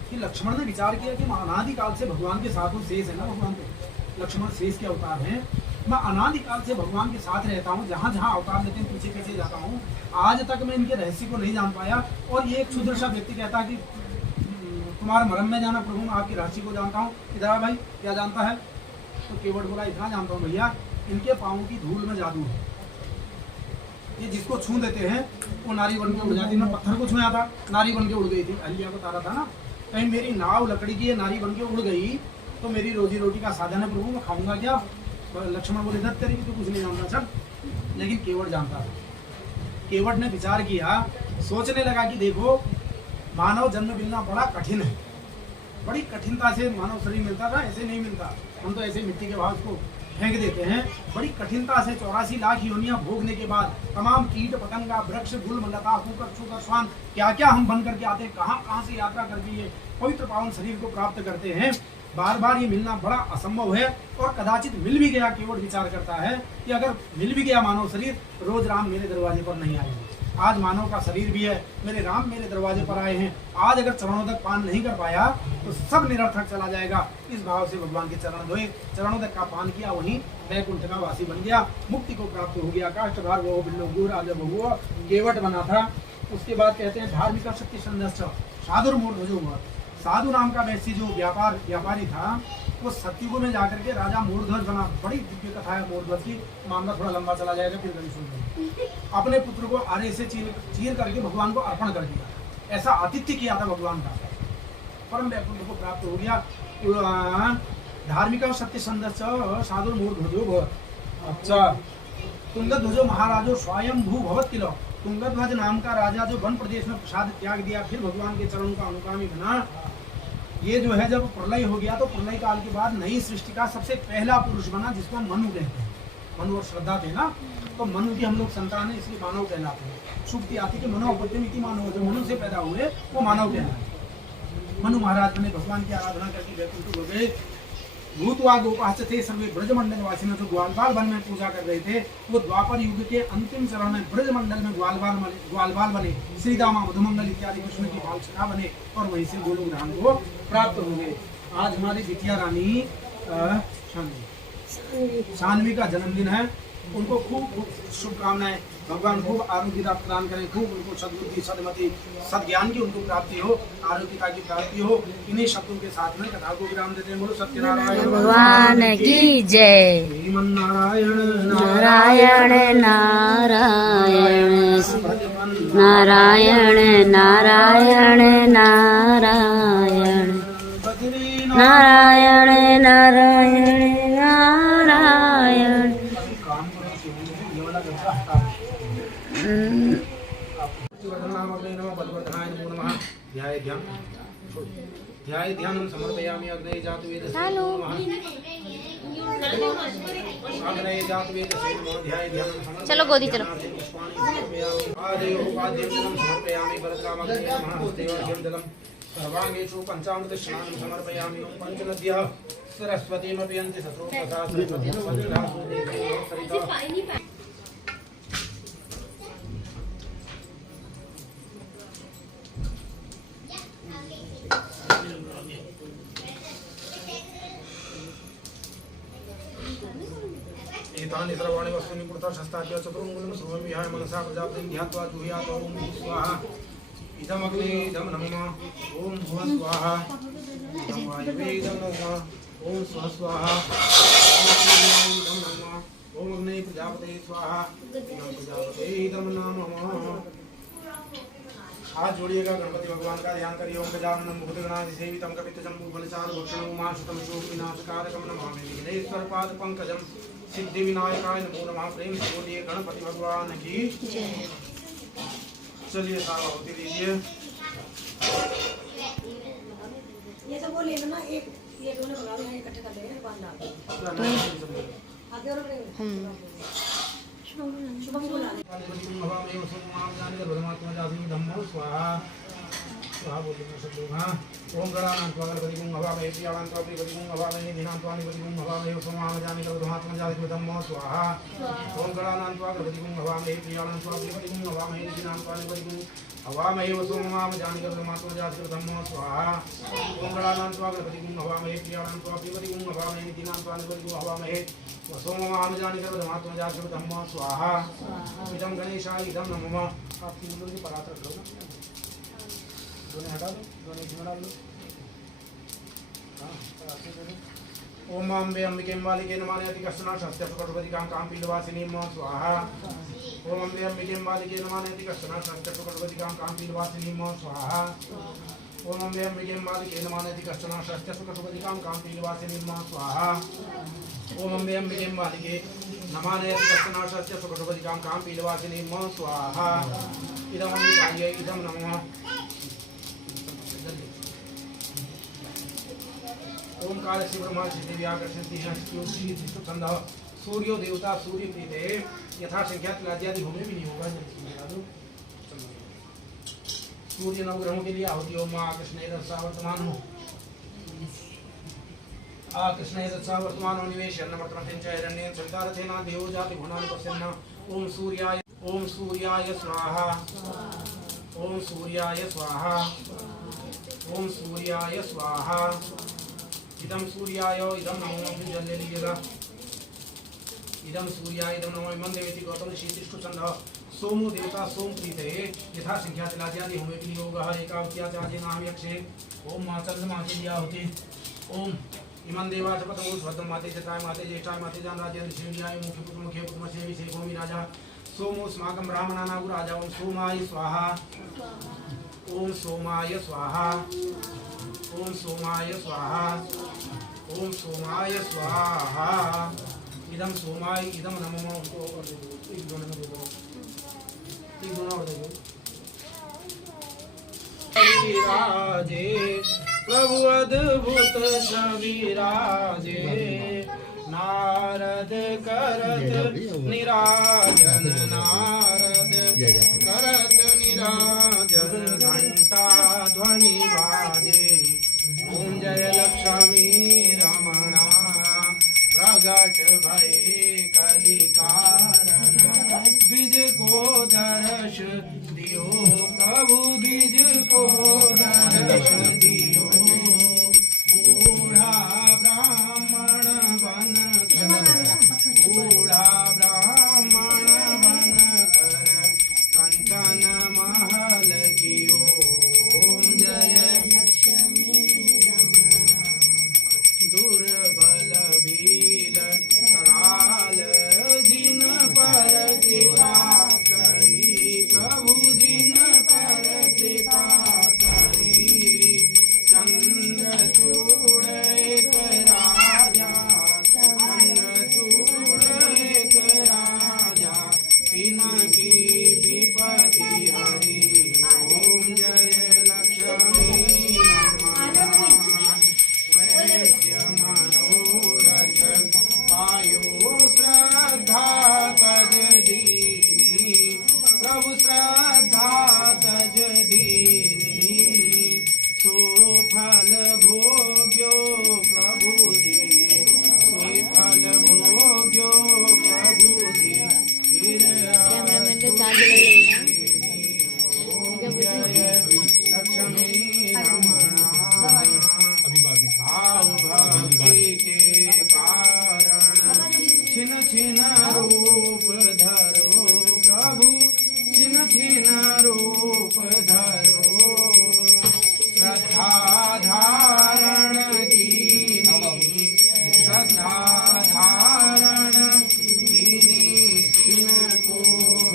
कि लक्ष्मण ने विचार किया कि मैं अनादिकाल से भगवान के साथ हूँ, शेष है ना भगवान को, लक्ष्मण शेष के अवतार हैं। मैं अनादिकाल से भगवान के साथ रहता हूँ, जहाँ जहाँ अवतार लेते हैं पीछे पीछे जाता हूँ, आज तक मैं इनके रहस्य को नहीं जान पाया। और ये एक क्षुद्र सा व्यक्ति कहता है कि तुम्हारे मरम में जाना, प्रभु मैं आपकी राशि को जानता हूँ। इधर भाई क्या जानता है? तो केवट बोला इतना जानता हूँ भैया, इनके पाँव की धूल में जादू है, ये जिसको छू देते हैं वो नारी बन के उड़ जाती है। मैं पत्थर को छुआ था, नारी बन के उड़ गई थी, अहिल्या को तारा था ना, कहीं मेरी नाव लकड़ी की नारी बन के उड़ गई तो मेरी रोजी रोटी का साधन है, प्रभु मैं खाऊंगा क्या? लक्ष्मण बोले दत्त तेरी तो कुछ नहीं जानता सब, लेकिन केवट जानता था। केवट ने विचार किया, सोचने लगा कि देखो मानव जन्म मिलना बड़ा कठिन है, बड़ी कठिनता से मानव शरीर मिलता था, ऐसे नहीं मिलता। हम तो ऐसे मिट्टी के भाव को फेंक देते हैं। बड़ी कठिनता से 84 लाख योनियां भोगने के बाद तमाम कीट पतंगा वृक्ष गुल्म लता कुकर छुकर स्वान क्या क्या हम बन करके आते हैं, कहाँ कहाँ से यात्रा करके ये पवित्र पावन शरीर को प्राप्त करते हैं। बार बार ये मिलना बड़ा असंभव है और कदाचित मिल भी गया। केवट विचार करता है कि अगर मिल भी गया मानव शरीर, रोज राम मेरे दरवाजे पर नहीं आएंगे। आज मानव का शरीर भी है, मेरे राम मेरे दरवाजे पर आए हैं, आज अगर चरणों तक पान नहीं कर पाया तो सब निरर्थक चला जाएगा। इस भाव से भगवान के चरण धोए, चरणों तक का पान किया, वहीं वैकुंठ का वासी बन गया, मुक्ति को प्राप्त हो गया। काष्ठ भार वो बिल्लो गुर आज वो केवट बना था। उसके बाद कहते हैं धार्मिक शक्ति संदस्य साधुर मूर्ध जो हुआ। साधु नाम का वैसी जो व्यापारी था, वो सत्युग में जाकर के राजा मूर्धध्वज बना। बड़ी दिव्य कथा है मूर्धध्वज की, मामला थोड़ा लंबा चला जाएगा, फिर कभी सुन लेंगे। अपने पुत्र को आरे से चीर करके भगवान को अर्पण कर दिया। ऐसा आतिथ्य किया था भगवान का, परम वैकुंठ को प्राप्त हो गया। धार्मिक और सत्यसंध साधु मूर्धो। अच्छा, तुंगध्वजो महाराजो स्वयंभू भवत किलो। तुंगध्वज नाम का राजा जो वन प्रदेश में प्रसाद त्याग दिया, फिर भगवान के चरणों का अनुगामी बना। ये जो है जब प्रलय हो गया तो प्रलय काल के बाद नई सृष्टि का सबसे पहला पुरुष बना, जिसको मनु कहते हैं। मनु और श्रद्धा थे ना, तो मनु की हम लोग संतान है, इसलिए मानव कहलाते हैं। सुक्ति आती कि मनो अपत्यमिति मानव, जो मनु से पैदा हुए वो मानव कहलाते। मनु महाराज ने भगवान की आराधना करके वैकुंठ हो गए। भूतवा गोपाश्च थे सर्वे ब्रजमंडल वासी, जो ग्वालबाल वन में पूजा कर रहे थे, वो द्वापर युग के अंतिम चरण में ब्रजमंडल में ग्वालबाल बने, श्री दामा मधुमंगल इत्यादि कृष्ण की बालसखा बने और वहीं से गोलोक धाम को प्राप्त हो गए। आज हमारी बिटिया रानी सानवी का जन्मदिन है। उनको खूब शुभकामनाएं, भगवान खूब आरोग्यता प्रदान करें, खूब उनको सद्बुद्धि सदमति सद्ज्ञान की उनको प्राप्ति हो, आरोग्यता की प्राप्ति हो। इन्हीं शब्दों के साथ में कथा को विराम देते हैं। बोलो सत्यनारायण भगवान की जय। श्रीमन्नारायण नारायण नारायण नारायण नारायण नारायण नारायण नारायण नारायण। ध्याय ध्यानं समर्पयामि। अग्ने जातु वेदसे नमः। अग्ने जातु वेदसे नमः। ध्याय ध्यानं समर्पयामि। चलो गोदी चलो। आदयो उपाद्यं जलं समर्पयामि। भरद्रामग्ने नमः। हस्तेवर्घ्यं जलं सर्वाङ्गेषु पञ्चामृत स्नानं समर्पयामि। ओम पञ्चनद्यः सरस्वतीमपि यन्ति ततो तथा सरस्वतीं वज्रधातु देवयो सरिता। एतानि सर्वाणि वस्तूनि पुरतः शस्ताद्य चतुर्मुखं सर्वं विहाय मनसा प्रजापतिं ध्यात्वा जुह्यात् ओम स्वाहा। इदमग्ने इदं नमः। ओम भुवः स्वाहा। इदं वायवे इदं नमः। ओम स्वः स्वाहा। ओम सूर्याय इदं नमः। ओम अग्ने प्रजापते स्वाहा। इदं प्रजापते इदं नमः। हाथ जोड़िएगा, गणपति भगवान का ध्यान करिए। ओम गजाननं भूतगणाधि सेवितं कपितजम्बूफलचारुभक्षणं उमासुतं शोकविनाशकारकं नमामि। विघ्नेश्वर पाद पंकजं सिद्धि विनायकाय नमो नमः। प्रेम से बोलिए गणपति भगवान की। चलिए सावधानी लीजिए। ये तो बोलिए ना, एक ये दोनों बना लो, इकट्ठे कर देंगे बांध डाल आगे और शुभम बोला ओम गणानां त्वा गणपतिं हवामहे प्रियाणां त्वा प्रियपतिं हवामहे दीनां त्वा निपतिं हवामहे सोमामजानि तवधमात्मं जातिकृतं स्वाहा। ओम गणानां त्वा गणपतिं हवामहे प्रियाणां त्वा प्रियपतिं हवामहे दीनां त्वा निपतिं हवामहे सोमामजानि तवधमात्मं जातिकृतं स्वाहा। ओम गणानां त्वा गणपतिं हवामहे प्रियाणां त्वा प्रियपतिं हवामहे दीनां त्वा निपतिं हवामहे सोमामजानि तवधमात्मं जातिकृतं स्वाहा। इदं गणेशाय इदं नमः। आप तीन लोग परात रख लो ना, दोनों हटा दो, दोनों इसमें डाल दो। ओम अम्बे अंबिके मालिके नमाने अति कष्टना शस्त्र प्रकटपति काम पीलवासिनी म स्वाहा। ओम अम्बे अंबिके मालिके नमाने अति कष्टना शस्त्र प्रकटपति काम पीलवासिनी म स्वाहा। ओम अम्बे अंबिके मालिके नमाने अति कष्टना शस्त्र प्रकटपति काम पीलवासिनी म स्वाहा। ओम अम्बे अंबिके मालिके नमाने अति कष्टना शस्त्र प्रकटपति काम पीलवासिनी म स्वाहा। इदं अम्बिकायै इदं नमः। ओमकार से ब्रह्मा सिद्धि व्याकृष्टि छंद सूर्यो देवता सूर्य प्रीते यथा संख्या तिलाद्यादि होने भी नहीं होगा। सूर्य नवग्रहों के लिए आहुति ओम कृष्ण रसा वर्तमान हो कृष्ण रसा वर्तमान निवेश अन्नवर्तमते चैरण्य संतारथेना देवो जाति भुवनानि पश्यन्न। ओम सूर्याय स्वाहा। ओम सूर्याय स्वाहा। ओम सूर्याय स्वाहा। इदं सूर्याय इदं नमो। फिर जल ले लीजिएगा। इदं सूर्याय इदं नमो। इमं देवेति गौतम शीतिष्ठु छंदः सोमो देवता सोम प्रीते यथा संख्या तिलाद्यादि होमे विनियोगः एकावत्याचार्येण नाम यक्षे। ओम चंद्रमाते आहुति। ओम इमं देवाच पतमो स्वदं माते चताय माते ज्येष्ठाय माते जान राज्य शिवन्याय मुख्य पुत्रमसे विषे भूमि राजा सोमो अस्माकं ब्राह्मणानां राजा। ओम सोमाय स्वाहा। ओम सोमाय स्वाहा, ओम सोमाय स्वाहा, ओम सोमाय स्वाहा। इदम सोमाय इदम नमो। एक दोनों में दे दो, एक दोनों और दे दो। विराजे प्रभु अद्भुत सविराजे, नारद करत निराजन, नारद करत निराजन, घंटा ध्वनि बाजे। ओम जय लक्ष्मी रमणा, प्रगट भय कलिकारण, द्विज को दर्श दियो प्रभु, द्विज को दर्श दियो। बूढ़ा ब्राह्मण बन कर, बूढ़ा ब्राह्मण बन कर, कंचन महल कियो। ओम जय दुर्बल भील कराल, जिन पर कृपा करी प्रभु, जिन पर कृपा करी। चंद्रचूड़ एक राजा, चंद्रचूड़ एक राजा, तिनकी विपत्ति हरी। ओम जय लक्ष्मी वैश्य मनोरथ, पायो श्रद्धा तज दीनी प्रभु, श्रद्धा तज दीनी। सो फल भोग्यो प्रभु जी, सोई फल भोग्यो प्रभु जी। फिर लक्ष्मी रमणा, भाव भक्ति के कारण, छिन छिन रूप धरो प्रभु, छिन छिन रूप धरो। श्रद्धा धारण कीनी, श्रद्धा धारण कीनी, तिनको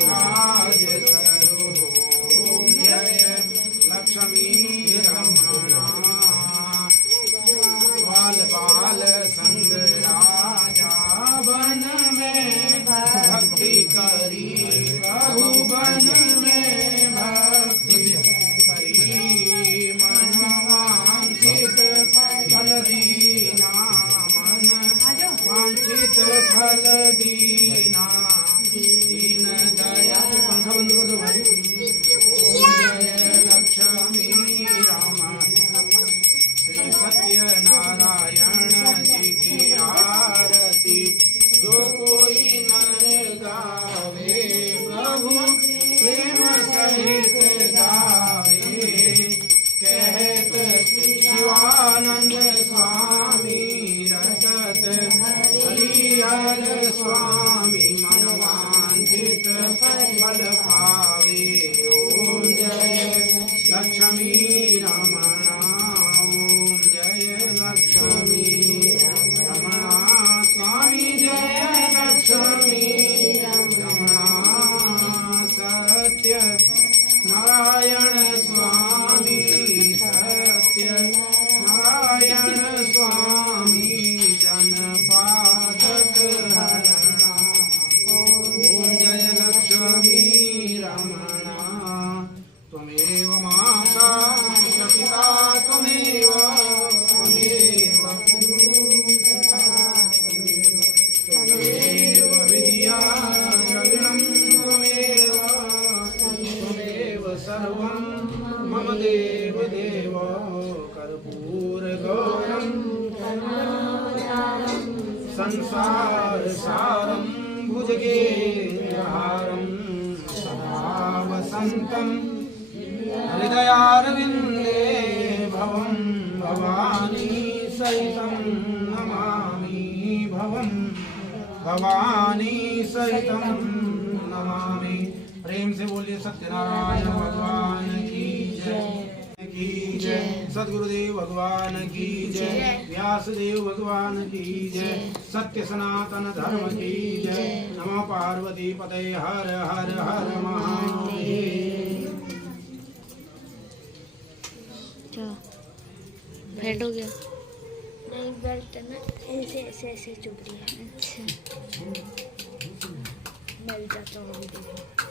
राज सरो। ओम जय लक्ष्मी रमणा, बाल बाल संग राजा, वन में भक्ति करी प्रभु, वन में भक्ति करी। मनवांछित फल दीना, मन वांछित फल दीना, दीन दया। पंखा बंद कर दो भाई। ओम जय लक्ष्मी रमणा, श्री सत्यनारायण जी की आरती, जो कोई नर गावे प्रभु, प्रेम सहित गावे। कहत शिवानंद स्वामी, रटत हरिहर स्वामी, मनवांछित फल पावे। ओम जय लक्ष्मी रमणा, ओम जय लक्ष्मी रमणा स्वामी, जय लक्ष्मी रमणा। सत्य नारायण स्वामी, सत्य नारायण स्वामी, जनपादक हरणा। ओम जय लक्ष्मी रमणा। त्वमेव माता च पिता, त्वमेव त्वमेव त्वमेव विद्या द्रविणं, त्वमेव त्वमेव सर्वं मम देव देव। कर्पूरगौरं संसार सारं, भुजगेन्द्रहारं, सदा वसन्तं हृदयारविन्दे। भवं भवानी सहितं नमामि, भवं भवानी सहितं नमामि। प्रेम से बोलिए सत्यनारायण भगवान की जय, की जय। सद्गुरुदेव भगवान की जय, व्यासदेव भगवान की जय, सत्य सनातन धर्म की जय। नमो पार्वती पते, हर हर हर महादेव। टाइट हो गया? नहीं, बेल्ट ना ऐसे ऐसे ऐसे चुभ रही है। अच्छा। मैं भी जाता हूँ अभी देखने।